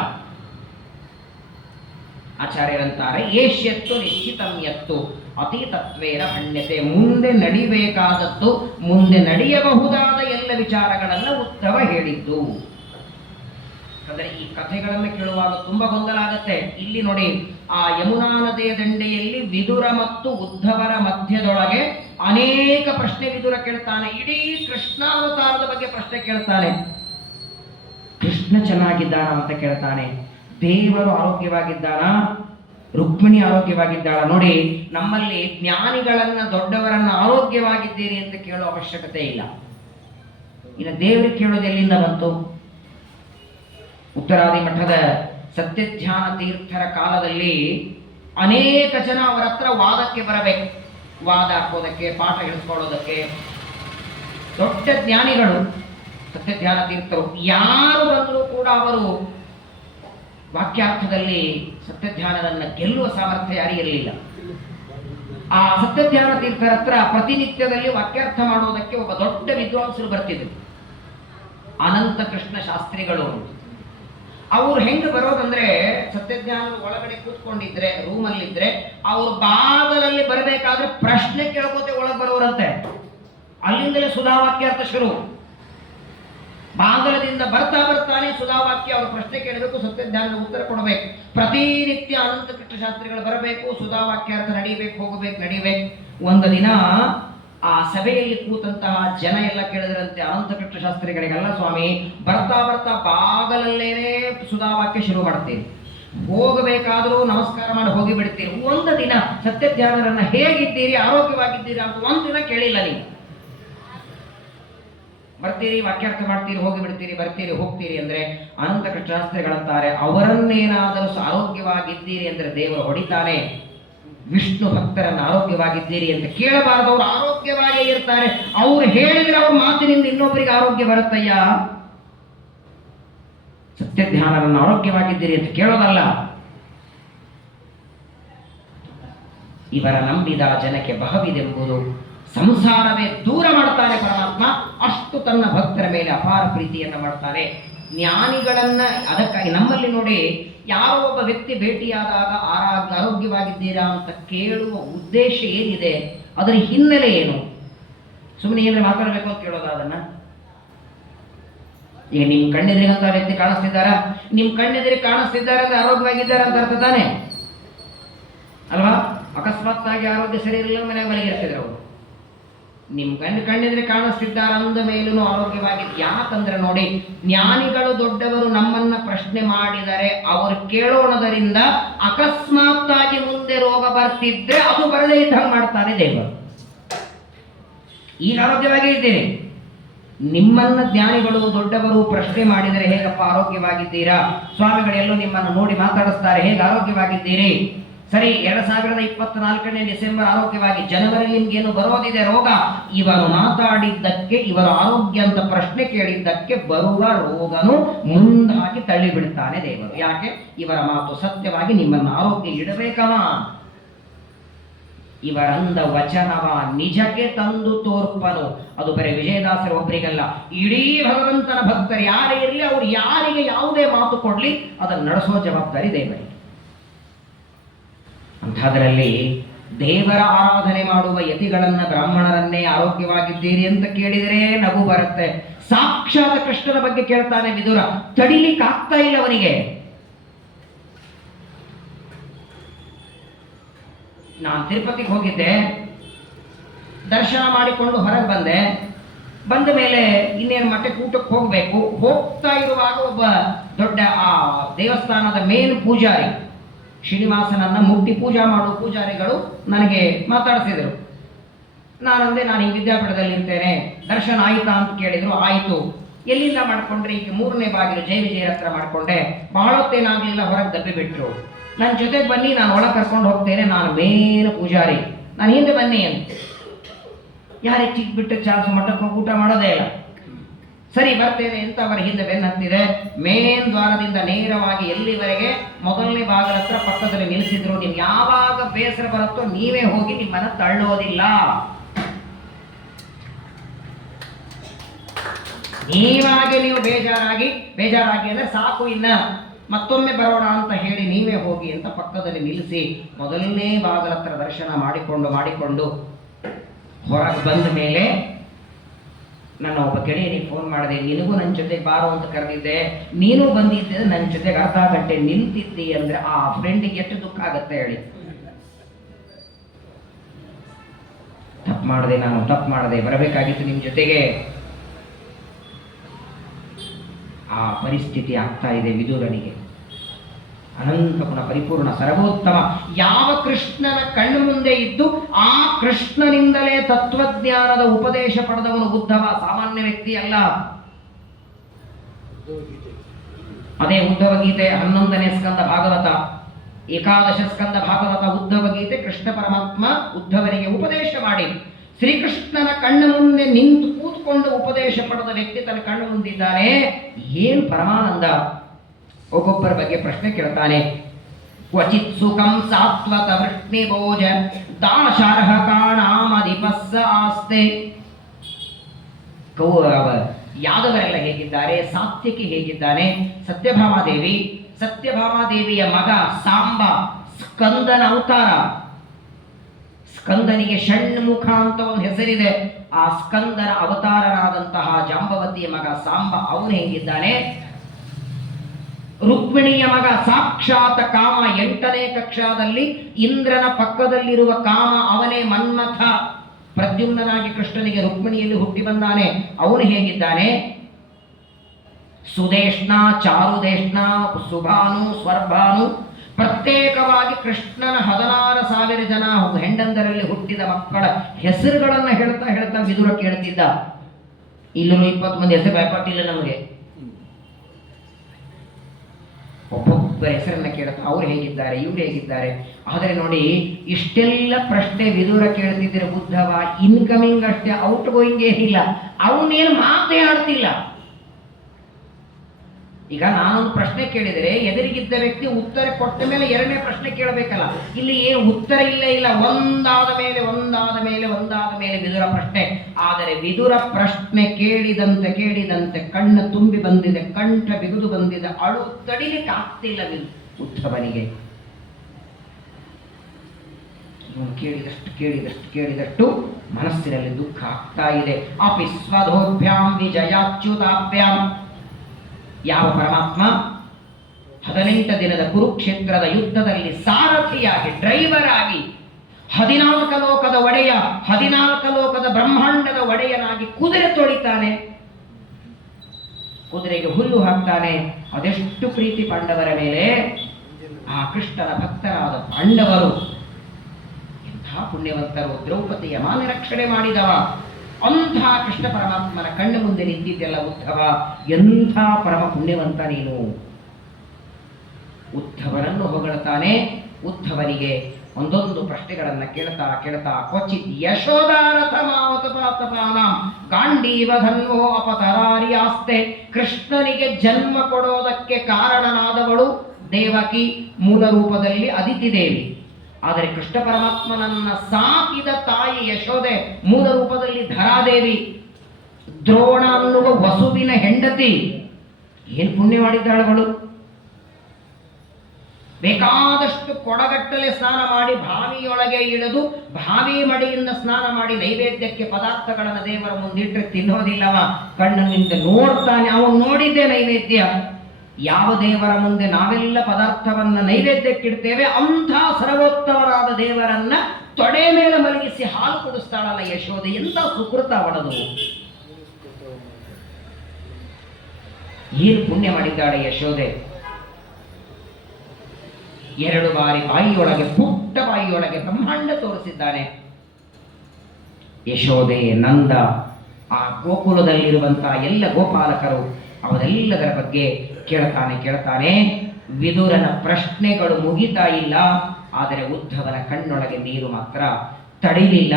ಆಚಾರ್ಯರಂತಾರೆ, ಏಷ್ಯತ್ತು ನಿಶ್ಚಿತಂ ಯತ್ತು ಅತೀತತ್ವೇನ ಭಣ್ಯತೆ. ಮುಂದೆ ನಡಿಬೇಕಾದದ್ದು, ಮುಂದೆ ನಡೆಯಬಹುದಾದ ಎಲ್ಲ ವಿಚಾರಗಳನ್ನು ಉದ್ಧವ ಹೇಳಿದ್ದು. ಅಂದರೆ ಈ ಕಥೆಗಳನ್ನು ಕೇಳುವಾಗ ತುಂಬಾ ಗೊಂದಲ ಆಗತ್ತೆ. ಇಲ್ಲಿ ನೋಡಿ, ಆ ಯಮುನಾ ನದಿಯ ದಂಡೆಯಲ್ಲಿ ವಿದುರ ಮತ್ತು ಉದ್ಧವರ ಮಧ್ಯದೊಳಗೆ ಅನೇಕ ಪ್ರಶ್ನೆ ವಿದುರ ಕೇಳ್ತಾನೆ. ಇಡೀ ಕೃಷ್ಣಾವತಾರದ ಬಗ್ಗೆ ಪ್ರಶ್ನೆ ಕೇಳ್ತಾನೆ. ಕೃಷ್ಣ ಚೆನ್ನಾಗಿದ್ದಾನ ಅಂತ ಕೇಳ್ತಾನೆ. ದೇವರು ಆರೋಗ್ಯವಾಗಿದ್ದಾನ, ರುಕ್ಮಿಣಿ ಆರೋಗ್ಯವಾಗಿದ್ದಾಳ? ನೋಡಿ, ನಮ್ಮಲ್ಲಿ ಜ್ಞಾನಿಗಳನ್ನ, ದೊಡ್ಡವರನ್ನ ಆರೋಗ್ಯವಾಗಿದ್ದೀರಿ ಅಂತ ಕೇಳೋ ಅವಶ್ಯಕತೆ ಇಲ್ಲ. ಇನ್ನು ದೇವರಿಗೆ ಕೇಳೋದು ಎಲ್ಲಿಂದ ಬಂತು? ಉತ್ತರಾದಿ ಮಠದ ಸತ್ಯಧ್ಯಾನ ತೀರ್ಥರ ಕಾಲದಲ್ಲಿ ಅನೇಕ ಜನ ಅವರ ಹತ್ರ ವಾದಕ್ಕೆ ಬರಬೇಕು, ವಾದ ಹಾಕೋದಕ್ಕೆ, ಪಾಠ ಹೇಳಿಸ್ಕೊಳ್ಳೋದಕ್ಕೆ. ದೊಡ್ಡ ಜ್ಞಾನಿಗಳು ಸತ್ಯಧ್ಯಾನ ತೀರ್ಥರು, ಯಾರು ಬಂದರೂ ಕೂಡ ಅವರು ವಾಕ್ಯಾರ್ಥದಲ್ಲಿ ಸತ್ಯಧ್ಯಾನವನ್ನು ಗೆಲ್ಲುವ ಸಾಮರ್ಥ್ಯ ಯಾರಿಗಿರಲಿಲ್ಲ. ಆ ಸತ್ಯಧ್ಯಾನ ತೀರ್ಥರ ಹತ್ರ ಪ್ರತಿನಿತ್ಯದಲ್ಲಿ ವಾಕ್ಯಾರ್ಥ ಮಾಡುವುದಕ್ಕೆ ಒಬ್ಬ ದೊಡ್ಡ ವಿದ್ವಾಂಸರು ಬರ್ತಿದ್ರು, ಅನಂತ ಕೃಷ್ಣ ಶಾಸ್ತ್ರಿಗಳು. ಅವ್ರು ಹೆಂಗೆ ಬರೋದಂದ್ರೆ, ಸತ್ಯಜ್ಞಾನ ಒಳಗಡೆ ಕೂತ್ಕೊಂಡಿದ್ರೆ, ರೂಮಲ್ಲಿದ್ರೆ, ಅವ್ರ ಬಾಗಲಲ್ಲಿ ಬರಬೇಕಾದ್ರೆ ಪ್ರಶ್ನೆ ಕೇಳ್ಕೋತೆ ಒಳಗೆ ಬರೋರಂತೆ. ಅಲ್ಲಿಂದಲೇ ಸುಧಾವಾಕ್ಯಾರ್ಥ ಶುರು. ಬಾಗಲದಿಂದ ಬರ್ತಾನೆ ಸುಧಾವಾಕ್ಯ. ಅವ್ರ ಪ್ರಶ್ನೆ ಕೇಳಬೇಕು, ಸತ್ಯಜ್ಞಾನ ಉತ್ತರ ಕೊಡಬೇಕು. ಪ್ರತಿನಿತ್ಯ ಅನಂತ ಕೃಷ್ಣ ಶಾಸ್ತ್ರಿಗಳು ಬರಬೇಕು, ಸುಧಾವಾಕ್ಯಾರ್ಥ ನಡೀಬೇಕು, ನಡಿಬೇಕು. ಒಂದು ದಿನ ಆ ಸಭೆಯಲ್ಲಿ ಕೂತಂತಹ ಜನ ಎಲ್ಲ ಕೇಳಿದ್ರಂತೆ ಅನಂತ ಕೃಷ್ಣ ಶಾಸ್ತ್ರಿಗಳಿಗೆಲ್ಲ, ಸ್ವಾಮಿ ಬರ್ತಾ ಬಾಗಲಲ್ಲೇನೆ ಸುಧಾವಾಕ್ಯ ಶುರು ಮಾಡ್ತೀರಿ, ಹೋಗಬೇಕಾದ್ರೂ ನಮಸ್ಕಾರ ಮಾಡಿ ಹೋಗಿ ಬಿಡ್ತೀರಿ. ಒಂದು ದಿನ ಸತ್ಯಜ್ಞಾನರನ್ನ ಹೇಗಿದ್ದೀರಿ, ಆರೋಗ್ಯವಾಗಿದ್ದೀರಿ ಅಂತ ಒಂದು ದಿನ ಕೇಳಿಲ್ಲ. ನೀವು ಬರ್ತೀರಿ, ವಾಕ್ಯಾರ್ಥ ಮಾಡ್ತೀರಿ, ಹೋಗಿ ಬಿಡ್ತೀರಿ, ಬರ್ತೀರಿ, ಹೋಗ್ತೀರಿ ಅಂದ್ರೆ ಅನಂತ ಕೃಷ್ಣ ಶಾಸ್ತ್ರಿಗಳಂತಾರೆ, ಅವರನ್ನೇನಾದರೂ ಆರೋಗ್ಯವಾಗಿದ್ದೀರಿ ಅಂದ್ರೆ ದೇವರು ಹೊಡಿತಾನೆ. ವಿಷ್ಣು ಭಕ್ತರನ್ನು ಆರೋಗ್ಯವಾಗಿದ್ದೀರಿ ಅಂತ ಕೇಳಬಾರದು, ಅವರು ಆರೋಗ್ಯವಾಗೇ ಇರ್ತಾರೆ. ಅವ್ರು ಹೇಳಿದ್ರೆ ಅವ್ರ ಮಾತಿನಿಂದ ಇನ್ನೊಬ್ಬರಿಗೆ ಆರೋಗ್ಯ ಬರುತ್ತಯ್ಯ. ಸತ್ಯಧ್ಯಾನರನ್ನು ಆರೋಗ್ಯವಾಗಿದ್ದೀರಿ ಅಂತ ಕೇಳೋದಲ್ಲ. ಇವರ ನಂಬಿದ ಜನಕ್ಕೆ ಬಹವಿದೆಂಬುದು ಸಂಸಾರವೇ ದೂರ ಮಾಡ್ತಾನೆ ಪರಮಾತ್ಮ. ಅಷ್ಟು ತನ್ನ ಭಕ್ತರ ಮೇಲೆ ಅಪಾರ ಪ್ರೀತಿಯನ್ನು ಮಾಡ್ತಾನೆ. ಜ್ಞಾನಿಗಳನ್ನ, ಅದಕ್ಕಾಗಿ ನಮ್ಮಲ್ಲಿ ನೋಡಿ, ಯಾವ ಒಬ್ಬ ವ್ಯಕ್ತಿ ಭೇಟಿಯಾದಾಗ ಆರೋಗ್ಯವಾಗಿದ್ದೀರಾ ಅಂತ ಕೇಳುವ ಉದ್ದೇಶ ಏನಿದೆ, ಅದರ ಹಿನ್ನೆಲೆ ಏನು? ಸುಮ್ಮನೆ ಏನಾದ್ರೆ ಮಾತಾಡಬೇಕು ಅಂತ ಕೇಳೋದ ಅದನ್ನ? ಈಗ ನಿಮ್ ಕಣ್ಣೆದುರಿಗಂತ ವ್ಯಕ್ತಿ ಕಾಣಿಸ್ತಿದ್ದಾರಾ? ನಿಮ್ ಕಣ್ಣೆದುರಿಗೆ ಕಾಣಿಸ್ತಿದ್ದಾರೆ ಅಂದ್ರೆ ಆರೋಗ್ಯವಾಗಿದ್ದಾರೆ ಅಂತ ಅರ್ಥ ತಾನೆ ಅಲ್ವಾ? ಅಕಸ್ಮಾತ್ತಾಗಿ ಆರೋಗ್ಯ ಸರಿ ಇರಲಿಲ್ಲ, ಮನೆಗೆ ಮಲಗಿರ್ತಿದ್ರು ಅವರು. ನಿಮ್ ಕಣ್ಣೆದ್ರೆ ಕಾಣಿಸ್ತಿದ್ದಾರ ಅಂದ ಮೇಲೂ ಆರೋಗ್ಯವಾಗಿದ್ದು. ಯಾಕಂದ್ರೆ ನೋಡಿ, ಜ್ಞಾನಿಗಳು ದೊಡ್ಡವರು ನಮ್ಮನ್ನ ಪ್ರಶ್ನೆ ಮಾಡಿದರೆ ಅವರು ಕೇಳೋಣದರಿಂದ ಅಕಸ್ಮಾತ್ತಾಗಿ ಮುಂದೆ ರೋಗ ಬರ್ತಿದ್ರೆ ಅದು ಬರದೇ ಇದ್ದಂಗೆ ಮಾಡ್ತಾನೆ ದೇವರು. ಈಗ ಆರೋಗ್ಯವಾಗಿ ಇದ್ದೀರಿ, ನಿಮ್ಮನ್ನ ಜ್ಞಾನಿಗಳು ದೊಡ್ಡವರು ಪ್ರಶ್ನೆ ಮಾಡಿದರೆ ಹೇಗಪ್ಪ ಆರೋಗ್ಯವಾಗಿದ್ದೀರಾ, ಸ್ವಾಮಿಗಳೆಲ್ಲೋ ನಿಮ್ಮನ್ನು ನೋಡಿ ಮಾತಾಡಿಸ್ತಾರೆ, ಹೇಗೆ ಆರೋಗ್ಯವಾಗಿದ್ದೀರಿ? ಸರಿ, 2024 ಡಿಸೆಂಬರ್ ಆರೋಗ್ಯವಾಗಿ, ಜನವರಿ ನಿಮ್ಗೇನು ಬರೋದಿದೆ ರೋಗ. ಇವರು ಮಾತಾಡಿದ್ದಕ್ಕೆ, ಇವರು ಆರೋಗ್ಯ ಅಂತ ಪ್ರಶ್ನೆ ಕೇಳಿದ್ದಕ್ಕೆ ಬರುವ ರೋಗನು ಮುಂದಾಗಿ ತಳ್ಳಿಬಿಡ್ತಾನೆ ದೇವರು. ಯಾಕೆ? ಇವರ ಮಾತು ಸತ್ಯವಾಗಿ ನಿಮ್ಮನ್ನು ಆರೋಗ್ಯ ಇಡಬೇಕವ. ಇವರಂದ ವಚನವ ನಿಜಕ್ಕೆ ತಂದು ತೋರ್ಪನು. ಅದು ಬರೀ ವಿಜಯದಾಸರ ಒಬ್ಬರಿಗಲ್ಲ, ಇಡೀ ಭಗವಂತನ ಭಕ್ತರು ಯಾರೇ ಇರಲಿ, ಅವ್ರು ಯಾರಿಗೆ ಯಾವುದೇ ಮಾತು ಕೊಡ್ಲಿ ಅದನ್ನು ನಡೆಸೋ ಜವಾಬ್ದಾರಿ ದೇವರಿಗೆ. ಅಂಥದ್ರಲ್ಲಿ ದೇವರ ಆರಾಧನೆ ಮಾಡುವ ಯತಿಗಳನ್ನ, ಬ್ರಾಹ್ಮಣರನ್ನೇ ಆರೋಗ್ಯವಾಗಿದ್ದೀರಿ ಅಂತ ಕೇಳಿದರೆ ನಗು ಬರುತ್ತೆ. ಸಾಕ್ಷಾತ್ ಕೃಷ್ಣನ ಬಗ್ಗೆ ಕೇಳ್ತಾನೆ ವಿದುರ, ತಡಿಲಿಕ್ಕೆ ಆಗ್ತಾ ಇಲ್ಲ ಅವನಿಗೆ. ನಾನು ತಿರುಪತಿಗೆ ಹೋಗಿದ್ದೆ, ದರ್ಶನ ಮಾಡಿಕೊಂಡು ಹೊರಗೆ ಬಂದೆ. ಬಂದ ಮೇಲೆ ಇನ್ನೇನು ಮಠಕ್ಕೆ ಊಟಕ್ಕೆ ಹೋಗಬೇಕು. ಹೋಗ್ತಾ ಇರುವಾಗ ಒಬ್ಬ ದೊಡ್ಡ ಆ ದೇವಸ್ಥಾನದ ಮೇನ್ ಪೂಜಾರಿ, ಶ್ರೀನಿವಾಸನನ್ನ ಮುಟ್ಟಿ ಪೂಜಾ ಮಾಡುವ ಪೂಜಾರಿಗಳು ನನಗೆ ಮಾತಾಡಿಸಿದರು. ನಾನಂದೆ, ನಾನು ಈ ವಿದ್ಯಾಪೀಠದಲ್ಲಿ ಇರ್ತೇನೆ, ದರ್ಶನ ಆಯ್ತಾ ಅಂತ ಕೇಳಿದ್ರು. ಆಯಿತು. ಎಲ್ಲಿಂದ ಮಾಡ್ಕೊಂಡ್ರೆ? ಈಗ 3ನೇ ಬಾಗಿಲು ಜೈ ವಿಜಯರ ಹತ್ರ ಮಾಡ್ಕೊಂಡೆ. ಬಹಳೊತ್ತೇನಾಗಲಿಲ್ಲ, ಹೊರಗೆ ದಬ್ಬಿ ಬಿಟ್ರು. ನನ್ನ ಜೊತೆಗೆ ಬನ್ನಿ, ನಾನು ಒಳಗೆ ಕರ್ಕೊಂಡು ಹೋಗ್ತೇನೆ, ನಾನು ಮೇನ್ ಪೂಜಾರಿ, ನಾನು ಹಿಂದೆ ಬನ್ನಿ ಅಂತ. ಯಾರೇ ಚಿಕ್ಕ ಬಿಟ್ಟು ಚಾನ್ಸ್ ಮಠಕ್ಕೆ ಹೋಗಿ ಊಟ ಮಾಡೋದೇ ಇಲ್ಲ. ಸರಿ ಬರ್ತೇನೆ ಅಂತ ಅವರ ಹಿಂದೆ ಬೆನ್ನು ಹತ್ತಿದೆ. ಮೇನ್ ದ್ವಾರದಿಂದ ನೇರವಾಗಿ ಎಲ್ಲಿವರೆಗೆ ಮೊದಲನೇ ಬಾಗಿಲ ಹತ್ರ ಪಕ್ಕದಲ್ಲಿ ನಿಲ್ಲಿಸಿದ್ರು. ನೀವು ಯಾವಾಗ ಬೇಸರ ಬರುತ್ತೋ ನೀವೇ ಹೋಗಿ, ನಿಮ್ಮನ್ನ ತಳ್ಳೋದಿಲ್ಲ. ನೀವಾಗೆ ನೀವು ಬೇಜಾರಾಗಿ ಅಂದ್ರೆ ಸಾಕು, ಇನ್ನ ಮತ್ತೊಮ್ಮೆ ಬರೋಣ ಅಂತ ಹೇಳಿ ನೀವೇ ಹೋಗಿ ಅಂತ ಪಕ್ಕದಲ್ಲಿ ನಿಲ್ಲಿಸಿ ಮೊದಲನೇ ಬಾಗಿಲ ಹತ್ರ ದರ್ಶನ ಮಾಡಿಕೊಂಡು ಹೊರಗೆ ಬಂದ ಮೇಲೆ ನನ್ನ ಒಬ್ಬ ಗೆಳೆಯನಿಗೆ ಫೋನ್ ಮಾಡಿದೆ. ನಿನಗೂ ನನ್ನ ಜೊತೆಗೆ ಬಾರೋ ಅಂತ ಕರೆದಿದ್ದೆ, ನೀನು ಬಂದಿದ್ದೆ, ನನ್ನ ಜೊತೆಗೆ ಅರ್ಧ ಗಂಟೆ ನಿಂತಿದ್ದಿ ಅಂದ್ರೆ ಆ ಫ್ರೆಂಡಿಗೆ ಎಷ್ಟು ದುಃಖ ಆಗತ್ತೆ ಹೇಳಿ. ತಪ್ಪು ಮಾಡಿದೆ, ಬರಬೇಕಾಗಿತ್ತು ನಿಮ್ಮ ಜೊತೆಗೆ. ಆ ಪರಿಸ್ಥಿತಿ ಆಗ್ತಾ ಇದೆ ವಿದುರನಿಗೆ. ಅನಂತ ಗುಣ ಪರಿಪೂರ್ಣ ಸರ್ವೋತ್ತಮ ಯಾವ ಕೃಷ್ಣನ ಕಣ್ಣು ಮುಂದೆ ಇದ್ದು ಆ ಕೃಷ್ಣನಿಂದಲೇ ತತ್ವಜ್ಞಾನದ ಉಪದೇಶ ಪಡೆದವನು ಉದ್ಧವ, ಸಾಮಾನ್ಯ ವ್ಯಕ್ತಿ ಅಲ್ಲ. ಅದೇ ಉದ್ಧವ ಗೀತೆ 11ನೇ ಸ್ಕಂದ ಭಾಗವತ, 11 ಸ್ಕಂದ ಭಾಗವತ ಉದ್ಧವ ಗೀತೆ. ಕೃಷ್ಣ ಪರಮಾತ್ಮ ಉದ್ಧವನಿಗೆ ಉಪದೇಶ ಮಾಡಿ, ಶ್ರೀಕೃಷ್ಣನ ಕಣ್ಣು ಮುಂದೆ ನಿಂತು ಕೂತ್ಕೊಂಡು ಉಪದೇಶ ಪಡೆದ ವ್ಯಕ್ತಿ ತನ್ನ ಕಣ್ಣು ಮುಂದಿದ್ದಾನೆ. ಏನು ಪರಮಾನಂದ. ಒಬ್ಬೊಬ್ಬರ ಬಗ್ಗೆ ಪ್ರಶ್ನೆ ಕೇಳ್ತಾನೆ. ಕ್ವಚಿತ್ ಸುಖಂ ಸಾತ್ವತ ವೃಷ್ಣಿಭೋಜ ದಾಶಾರ್ಹ ಕಾಣಾಮಧಿಪಸ್ಸ ಆಸ್ತೆ. ಯಾದವರೆಲ್ಲ ಹೇಗಿದ್ದಾರೆ, ಸಾತ್ವಿಕಿ ಹೇಗಿದ್ದಾನೆ, ಸತ್ಯಭಾಮಾದೇವಿಯ ಮಗ ಸಾಂಬ ಸ್ಕಂದನ ಅವತಾರ. ಸ್ಕಂದನಿಗೆ ಷಣ್ಮುಖ ಅಂತ ಒಂದು ಹೆಸರಿದೆ. ಆ ಸ್ಕಂದನ ಅವತಾರನಾದಂತಹ ಜಾಂಬವತಿಯ ಮಗ ಸಾಂಬ, ಅವನು ಹೇಗಿದ್ದಾನೆ. ರುಕ್ಮಿಣಿಯ ಮಗ ಸಾಕ್ಷಾತ್ ಕಾಮ, 8ನೇ ಕಕ್ಷಾದಲ್ಲಿ ಇಂದ್ರನ ಪಕ್ಕದಲ್ಲಿರುವ ಕಾಮ ಅವನೇ ಮನ್ಮಥ. ಪ್ರದ್ಯುಮ್ನಾಗಿ ಕೃಷ್ಣನಿಗೆ ರುಕ್ಮಿಣಿಯಲ್ಲಿ ಹುಟ್ಟಿ ಬಂದಾನೆ, ಅವನು ಹೇಗಿದ್ದಾನೆ. ಸುದೇಶ್ನ, ಚಾರುದೇಶ್ನ, ಸುಭಾನು, ಸ್ವರ್ಭಾನು, ಪ್ರತ್ಯೇಕವಾಗಿ ಕೃಷ್ಣನ 16,000 ಜನ ಹೆಂಡಂದರಲ್ಲಿ ಹುಟ್ಟಿದ ಮಕ್ಕಳ ಹೆಸರುಗಳನ್ನ ಹೇಳ್ತಾ ವಿದುರ ಕೇಳ್ತಿದ್ದ. ಇಲ್ಲೂ 20 ಮಂದಿ ಹೆಸರು ಭಯಪಟ್ಟಿಲ್ಲ ನಮಗೆ. ಒಬ್ಬೊಬ್ಬರ ಹೆಸರನ್ನ ಕೇಳ್ತಾ ಅವ್ರು ಹೇಗಿದ್ದಾರೆ, ಇವ್ರು ಹೇಗಿದ್ದಾರೆ. ಆದರೆ ನೋಡಿ, ಇಷ್ಟೆಲ್ಲ ಪ್ರಶ್ನೆ ವಿದುರ ಕೇಳ್ತಿದ್ರೆ ಬುದ್ಧವ ಇನ್ಕಮಿಂಗ್ ಅಷ್ಟೇ, ಔಟ್ ಗೋಯಿಂಗ್ ಏನಿಲ್ಲ. ಅವನೇನು ಮಾತೇ ಆಡ್ತಿಲ್ಲ. ಈಗ ನಾನೊಂದು ಪ್ರಶ್ನೆ ಕೇಳಿದರೆ ಎದುರಿಗಿದ್ದ ವ್ಯಕ್ತಿ ಉತ್ತರ ಕೊಟ್ಟ ಮೇಲೆ 2ನೇ ಪ್ರಶ್ನೆ ಕೇಳಬೇಕಲ್ಲ. ಇಲ್ಲಿ ಏನು ಉತ್ತರ ಇಲ್ಲ, ಒಂದಾದ ಮೇಲೆ ವಿದುರ ಪ್ರಶ್ನೆ. ಆದರೆ ವಿದುರ ಪ್ರಶ್ನೆ ಕೇಳಿದಂತೆ ಕಣ್ಣು ತುಂಬಿ ಬಂದಿದೆ, ಕಂಠ ಬಿಗುದು ಬಂದಿದೆ, ಅಳು ತಡಿಲಿಕ್ಕೆ ಆಗ್ತಿಲ್ಲ ಉದ್ಧವನಿಗೆ. ಇವನು ಕೇಳಿದಷ್ಟು ಮನಸ್ಸಿನಲ್ಲಿ ದುಃಖ ಆಗ್ತಾ ಇದೆ. ಅಪಿ ಸ್ವಧೋಭ್ಯಾಂ ವಿಜಯಾಚ್ಯುತಾಭ್ಯಾಂ. ಯಾವ ಪರಮಾತ್ಮ 18 ದಿನದ ಕುರುಕ್ಷೇತ್ರದ ಯುದ್ಧದಲ್ಲಿ ಸಾರಥಿಯಾಗಿ, ಡ್ರೈವರ್ ಆಗಿ, 14 ಲೋಕದ ಒಡೆಯ, 14 ಲೋಕದ ಬ್ರಹ್ಮಾಂಡದ ಒಡೆಯನಾಗಿ ಕುದುರೆ ತೊಳಿತಾನೆ, ಕುದುರೆಗೆ ಹುಲ್ಲು ಹಾಕ್ತಾನೆ. ಅದೆಷ್ಟು ಪ್ರೀತಿ ಪಾಂಡವರ ಮೇಲೆ. ಆ ಕೃಷ್ಣನ ಭಕ್ತರಾದ ಪಾಂಡವರು ಎಂಥ ಪುಣ್ಯವಂತರು. ದ್ರೌಪದಿಯ ಮಾನ ರಕ್ಷಣೆ ಮಾಡಿದವ ಅಂಥ ಕೃಷ್ಣ ಪರಮಾತ್ಮನ ಕಣ್ಣು ಮುಂದೆ ನಿಂತಿದ್ದೆಲ್ಲ ಉದ್ಧವ. ಎಂಥ ಪರಮ ಪುಣ್ಯವಂತ ನೀನು. ಉದ್ಧವನನ್ನು ಹೊಗಳುತ್ತಾನೆ. ಉದ್ಧವನಿಗೆ ಒಂದೊಂದು ಪ್ರಶ್ನೆಗಳನ್ನ ಕೇಳ್ತಾ ಕ್ವಚಿತ್ ಯಶೋದಾರಥ ಮಾವತಪಾತಪಾನ ಗಾಂಡೀವ ಧನ್ವೋ ಅಪತರಾರಿಯಾಸ್ತೆ. ಕೃಷ್ಣನಿಗೆ ಜನ್ಮ ಕೊಡೋದಕ್ಕೆ ಕಾರಣನಾದವಳು ದೇವಕಿ, ಮೂಲ ರೂಪದಲ್ಲಿ ಅದಿತಿ ದೇವಿ. ಆದರೆ ಕೃಷ್ಣ ಪರಮಾತ್ಮನನ್ನ ಸಾಕಿದ ತಾಯಿ ಯಶೋದೆ, ಮೂಲ ರೂಪದಲ್ಲಿ ಧರಾದೇವಿ, ದ್ರೋಣ ಅನ್ನುವ ವಸುವಿನ ಹೆಂಡತಿ, ಏನು ಪುಣ್ಯ ಮಾಡಿದ್ದಾಳವಳು. ಬೇಕಾದಷ್ಟು ಕೊಡಗಟ್ಟಲೆ ಸ್ನಾನ ಮಾಡಿ ಬಾವಿಯೊಳಗೆ ಇಳಿದು ಬಾವಿ ಮಡಿಯಿಂದ ಸ್ನಾನ ಮಾಡಿ ನೈವೇದ್ಯಕ್ಕೆ ಪದಾರ್ಥಗಳನ್ನು ದೇವರ ಮುಂದಿಟ್ಟರೆ ತಿನ್ನೋದಿಲ್ಲವ, ಕಣ್ಣಿನಿಂದ ನೋಡ್ತಾನೆ. ಅವನು ನೋಡಿದ್ದೆ ನೈವೇದ್ಯ. ಯಾವ ದೇವರ ಮುಂದೆ ನಾವೆಲ್ಲ ಪದಾರ್ಥವನ್ನ ನೈವೇದ್ಯಕ್ಕಿಡ್ತೇವೆ ಅಂಥ ಸರ್ವೋತ್ತಮರಾದ ದೇವರನ್ನ ತೊಡೆ ಮೇಲೆ ಮಲಗಿಸಿ ಹಾಲು ಕುಡಿಸ್ತಾಳಲ್ಲ ಯಶೋದೆ, ಎಂತ ಸುಕೃತ ಅವಳದು. ಏನು ಪುಣ್ಯ ಮಾಡಿದ್ದಾಳೆ ಯಶೋದೆ. 2 ಬಾರಿ ಬಾಯಿಯೊಳಗೆ, ಪುಟ್ಟ ಬಾಯಿಯೊಳಗೆ ಬ್ರಹ್ಮಾಂಡ ತೋರಿಸಿದ್ದಾನೆ. ಯಶೋದೆ, ನಂದ, ಆ ಗೋಕುಲದಲ್ಲಿರುವಂತಹ ಎಲ್ಲ ಗೋಪಾಲಕರು ಅವರೆಲ್ಲದರ ಬಗ್ಗೆ ಕೇಳ್ತಾನೆ. ವಿದುರನ ಪ್ರಶ್ನೆಗಳು ಮುಗಿತಾ ಇಲ್ಲ, ಆದರೆ ಉದ್ಧವನ ಕಣ್ಣೊಳಗೆ ನೀರು ಮಾತ್ರ ತಡಿಲಿಲ್ಲ.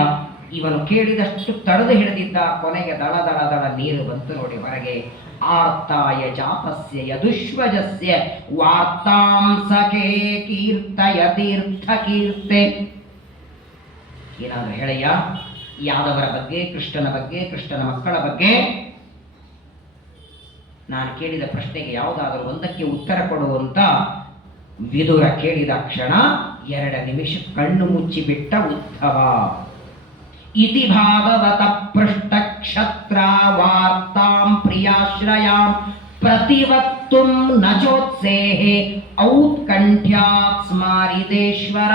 ಇವನು ಕೇಳಿದಷ್ಟು ತಡೆದು ಹಿಡಿದಿದ್ದ, ಕೊನೆಗೆ ದಳ ದಳ ದಳ ನೀರು ಬಂತು ನೋಡಿ ಹೊರಗೆ. ಆರ್ತಾಯ ಜಾತಸ್ಯ ಯದುಶ್ವಜಸ್ಯ ವಾರ್ತಾಂಸಕೆ ಕೀರ್ತಯ ತೀರ್ಥ ಕೀರ್ತೆ. ಏನಾದರೂ ಹೇಳಯ್ಯ, ಯಾದವರ ಬಗ್ಗೆ, ಕೃಷ್ಣನ ಬಗ್ಗೆ, ಕೃಷ್ಣನ ಮಕ್ಕಳ ಬಗ್ಗೆ ನಾನು ಕೇಳಿದ ಪ್ರಶ್ನೆಗೆ ಯಾವುದಾದರೂ ಒಂದಕ್ಕೆ ಉತ್ತರ ಕೊಡುವಂತ ವಿದುರ ಕೇಳಿದ ಕ್ಷಣ 2 ನಿಮಿಷ ಕಣ್ಣು ಮುಚ್ಚಿಬಿಟ್ಟ ಉದ್ಧವ. ಇತಿ ಭಾಗವತ ಪೃಷ್ಟ ಕ್ಷತ್ರ ವಾರ್ತಾಂ ಪ್ರಿಯಾಶ್ರಯಾಂ ಪ್ರತಿವಕ್ತುಂ ನಚೋತ್ಸೇಹೆ ಔತ್ಕಂಠ್ಯಾತ್ ಸ್ಮಾರಿದೇಶ್ವರ.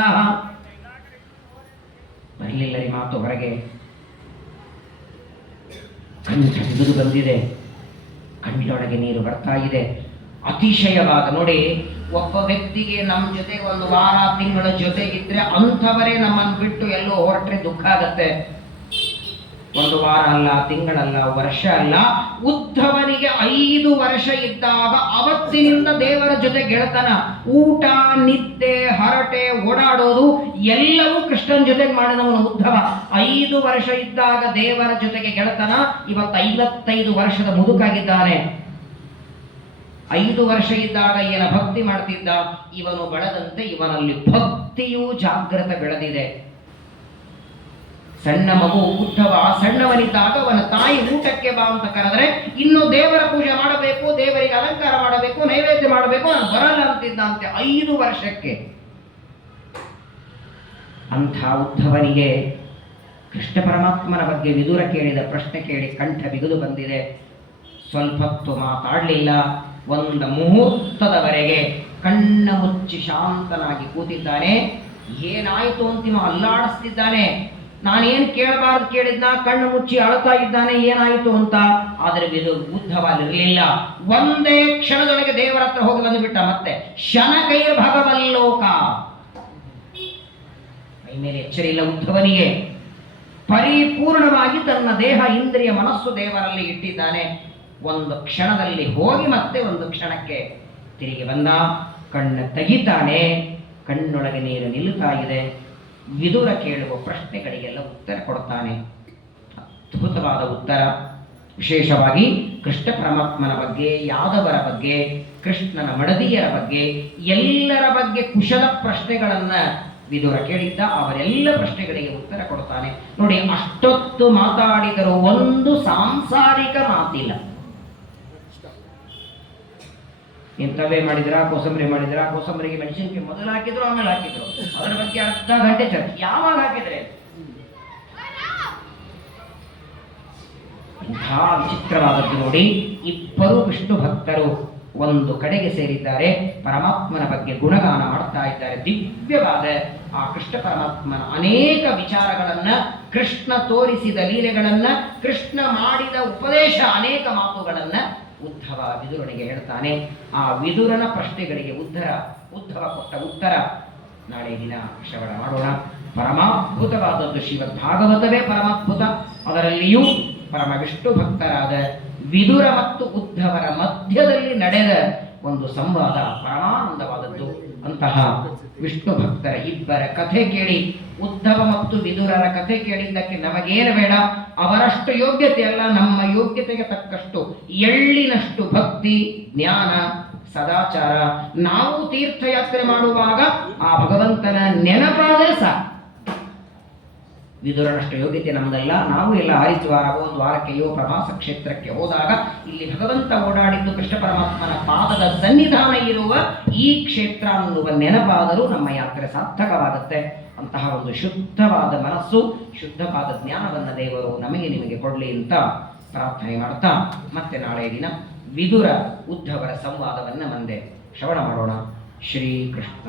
ಬರಲಿಲ್ಲ ರೀ ಮಾತು ಹೊರಗೆ. ಕಂಠ ಬಿಗಿದು ಬಂದಿದೆ, ಕಣ್ಣಿನೊಳಗೆ ನೀರು ಬರ್ತಾ ಇದೆ. ಅತಿಶಯವಾದ ನೋಡಿ, ಒಬ್ಬ ವ್ಯಕ್ತಿಗೆ ನಮ್ಮ ಜೊತೆ 1 ವಾರ ತಿಂಗಳ ಜೊತೆಗಿದ್ರೆ ಅಂಥವರೇ ನಮ್ಮನ್ನು ಬಿಟ್ಟು ಎಲ್ಲೋ ಹೊರಟ್ರೆ ದುಃಖ ಆಗತ್ತೆ. 1 ವಾರ ಅಲ್ಲ, ತಿಂಗಳಲ್ಲ, ವರ್ಷ ಅಲ್ಲ, ಉದ್ಧವನಿಗೆ 5 ವರ್ಷ ಇದ್ದಾಗ ಅವತ್ತಿನಿಂದ ದೇವರ ಜೊತೆ ಗೆಳತನ, ಊಟ, ನಿದ್ದೆ, ಹರಟೆ, ಓಡಾಡೋದು ಎಲ್ಲವೂ ಕೃಷ್ಣನ ಜೊತೆಗೆ ಮಾಡಿದವನು ಉದ್ಧವ. 5 ವರ್ಷ ಇದ್ದಾಗ ದೇವರ ಜೊತೆಗೆ ಗೆಳತನ. ಇವತ್ತು 55 ವರ್ಷದ ಮುದುಕಾಗಿದ್ದಾನೆ. 5 ವರ್ಷ ಇದ್ದಾಗ ಏನ ಭಕ್ತಿ ಮಾಡ್ತಿದ್ದ, ಇವನು ಬೆಳೆದಂತೆ ಇವನಲ್ಲಿ ಭಕ್ತಿಯೂ ಜಾಗೃತ ಬೆಳೆದಿದೆ. ಸಣ್ಣ ಮಗು ಉದ್ಧವ ಸಣ್ಣವನಿದ್ದಾಗ ಅವನ ತಾಯಿ ಊಟಕ್ಕೆ ಬಾ ಅಂತ ಕರೆದ್ರೆ ಇನ್ನು ದೇವರ ಪೂಜೆ ಮಾಡಬೇಕು, ದೇವರಿಗೆ ಅಲಂಕಾರ ಮಾಡಬೇಕು, ನೈವೇದ್ಯ ಮಾಡಬೇಕು, ನಾನು ಬರಲ್ಲ ಅಂತಿದ್ದಂತೆ 5 ವರ್ಷಕ್ಕೆ. ಅಂಥ ಉದ್ಧವನಿಗೆ ಕೃಷ್ಣ ಪರಮಾತ್ಮನ ಬಗ್ಗೆ ವಿದುರ ಕೇಳಿದ ಪ್ರಶ್ನೆ ಕೇಳಿ ಕಂಠ ಬಿಗಿದು ಬಂದಿದೆ. ಸ್ವಲ್ಪ ಹೊತ್ತು ಮಾತಾಡಲಿಲ್ಲ. 1 ಮುಹೂರ್ತದವರೆಗೆ ಕಣ್ಣ ಮುಚ್ಚಿ ಶಾಂತನಾಗಿ ಕೂತಿದ್ದಾನೆ. ಏನಾಯಿತು ಅಂತಿಮ ಅಲ್ಲಾಡಿಸ್ತಿದ್ದಾನೆ. ನಾನೇನು ಕೇಳಬಾರ್ದು ಕೇಳಿದ್ನ, ಕಣ್ಣು ಮುಚ್ಚಿ ಅಳ್ತಾ ಇದ್ದಾನೆ, ಏನಾಯಿತು ಅಂತ. ಆದರೆ ಉದ್ಧವ ಅಲ್ಲಿರಲಿಲ್ಲ. ಒಂದೇ ಕ್ಷಣದೊಳಗೆ ದೇವರ ಹತ್ರ ಹೋಗಿ ಬಂದುಬಿಟ್ಟ. ಮತ್ತೆ ಶನಕೈರ್ ಭಗವಲ್ಲೋಕ. ಮೈ ಮೇಲೆ ಎಚ್ಚರಿಲ್ಲ ಉದ್ಧವನಿಗೆ. ಪರಿಪೂರ್ಣವಾಗಿ ತನ್ನ ದೇಹ, ಇಂದ್ರಿಯ, ಮನಸ್ಸು ದೇವರಲ್ಲಿ ಇಟ್ಟಿದ್ದಾನೆ. 1 ಕ್ಷಣದಲ್ಲಿ ಹೋಗಿ ಮತ್ತೆ 1 ಕ್ಷಣಕ್ಕೆ ತಿರುಗಿ ಬಂದ. ಕಣ್ಣು ತೆಗಿತಾನೆ, ಕಣ್ಣೊಳಗೆ ನೀರು ನಿಲ್ಲುತ್ತಾ ಇದೆ. ವಿದುರ ಕೇಳುವ ಪ್ರಶ್ನೆಗಳಿಗೆಲ್ಲ ಉತ್ತರ ಕೊಡ್ತಾನೆ. ಅದ್ಭುತವಾದ ಉತ್ತರ. ವಿಶೇಷವಾಗಿ ಕೃಷ್ಣ ಪರಮಾತ್ಮನ ಬಗ್ಗೆ, ಯಾದವರ ಬಗ್ಗೆ, ಕೃಷ್ಣನ ಮಡದಿಯರ ಬಗ್ಗೆ, ಎಲ್ಲರ ಬಗ್ಗೆ ಕುಶಲ ಪ್ರಶ್ನೆಗಳನ್ನ ವಿದುರ ಕೇಳಿದ್ದ. ಅವರೆಲ್ಲ ಪ್ರಶ್ನೆಗಳಿಗೆ ಉತ್ತರ ಕೊಡ್ತಾನೆ. ನೋಡಿ, ಅಷ್ಟೊತ್ತು ಮಾತಾಡಿದರೂ ಒಂದು ಸಾಂಸಾರಿಕ ಮಾತಿಲ್ಲ. ಇಂಥವೇ ಮಾಡಿದ್ರ, ಕೋಸಂಬರಿ ಮಾಡಿದ್ರ, ಕೋಸಂಬರಿಗೆ ಮೆಣಸಿನಕಾಯಿ ಮೊದಲು ಹಾಕಿದ್ರು, ಆಮೇಲೆ ಹಾಕಿದ್ರು, ಅದರ ಬಗ್ಗೆ ಅರ್ಧ ಗಂಟೆ ಚರ್ಚೆ. ಯಾವಾಗ ಹಾಕಿದ್ರೆ ಇಂಥ ವಿಚಿತ್ರವಾದದ್ದು ನೋಡಿ. ಇಬ್ಬರು ವಿಷ್ಣು ಭಕ್ತರು ಒಂದು ಕಡೆಗೆ ಸೇರಿದ್ದಾರೆ. ಪರಮಾತ್ಮನ ಬಗ್ಗೆ ಗುಣಗಾನ ಮಾಡ್ತಾ ಇದ್ದಾರೆ. ದಿವ್ಯವಾದ ಆ ಕೃಷ್ಣ ಪರಮಾತ್ಮನ ಅನೇಕ ವಿಚಾರಗಳನ್ನ, ಕೃಷ್ಣ ತೋರಿಸಿದ ಲೀಲೆಗಳನ್ನ, ಕೃಷ್ಣ ಮಾಡಿದ ಉಪದೇಶ, ಅನೇಕ ಮಾತುಗಳನ್ನ ಉದ್ಧವ ವಿದುರನಿಗೆ ಹೇಳ್ತಾನೆ. ಆ ವಿದುರನ ಪ್ರಶ್ನೆಗಳಿಗೆ ಉದ್ಧವ ಕೊಟ್ಟ ಉತ್ತರ ನಾಳೆ ದಿನ ಶ್ರವಣ ಮಾಡೋಣ. ಪರಮಾದ್ಭುತವಾದದ್ದು ಶ್ರೀಮದ್ ಭಾಗವತವೇ ಪರಮಾದ್ಭುತ. ಅದರಲ್ಲಿಯೂ ಪರಮ ವಿಷ್ಣು ಭಕ್ತರಾದ ವಿದುರ ಮತ್ತು ಉದ್ಧವರ ಮಧ್ಯದಲ್ಲಿ ನಡೆದ ಒಂದು ಸಂವಾದ ಪರಮಾನಂದವಾದದ್ದು. ಅಂತಹ ವಿಷ್ಣು ಭಕ್ತರ ಇಬ್ಬರ ಕಥೆ ಕೇಳಿ, ಉದ್ಧವ ಮತ್ತು ವಿದುರರ ಕಥೆ ಕೇಳಿದ್ದಕ್ಕೆ ನಮಗೇನು ಬೇಡ, ಅವರಷ್ಟು ಯೋಗ್ಯತೆ ಅಲ್ಲ, ನಮ್ಮ ಯೋಗ್ಯತೆಗೆ ತಕ್ಕಷ್ಟು ಎಳ್ಳಿನಷ್ಟು ಭಕ್ತಿ, ಜ್ಞಾನ, ಸದಾಚಾರ. ನಾವು ತೀರ್ಥಯಾತ್ರೆ ಮಾಡುವಾಗ ಆ ಭಗವಂತನ ನೆನಪಾದರೆ ಸಾಕು. ವಿದುರನಷ್ಟು ಯೋಗ್ಯತೆ ನಮ್ದಲ್ಲ. ನಾವು ಎಲ್ಲ ಹರಿದ್ವಾರ ಒಂದು ವಾರಕ್ಕೆಯೋ ಪ್ರವಾಸ ಕ್ಷೇತ್ರಕ್ಕೆ ಹೋದಾಗ ಇಲ್ಲಿ ಭಗವಂತ ಓಡಾಡಿದ್ದು ಕೃಷ್ಣ ಪರಮಾತ್ಮನ ಪಾದದ ಸನ್ನಿಧಾನ ಇರುವ ಈ ಕ್ಷೇತ್ರ ಅನ್ನುವ ನೆನಪಾದರೂ ನಮ್ಮ ಯಾತ್ರೆ ಸಾರ್ಥಕವಾಗುತ್ತೆ. ಅಂತಹ ಒಂದು ಶುದ್ಧವಾದ ಮನಸ್ಸು, ಶುದ್ಧವಾದ ಜ್ಞಾನವನ್ನು ದೇವರು ನಮಗೆ ನಿಮಗೆ ಕೊಡಲಿ ಅಂತ ಪ್ರಾರ್ಥನೆ ಮಾಡ್ತಾ, ಮತ್ತೆ ನಾಳೆ ದಿನ ವಿದುರ ಉದ್ಧವರ ಸಂವಾದವನ್ನು ಮುಂದೆ ಶ್ರವಣ ಮಾಡೋಣ. ಶ್ರೀಕೃಷ್ಣ.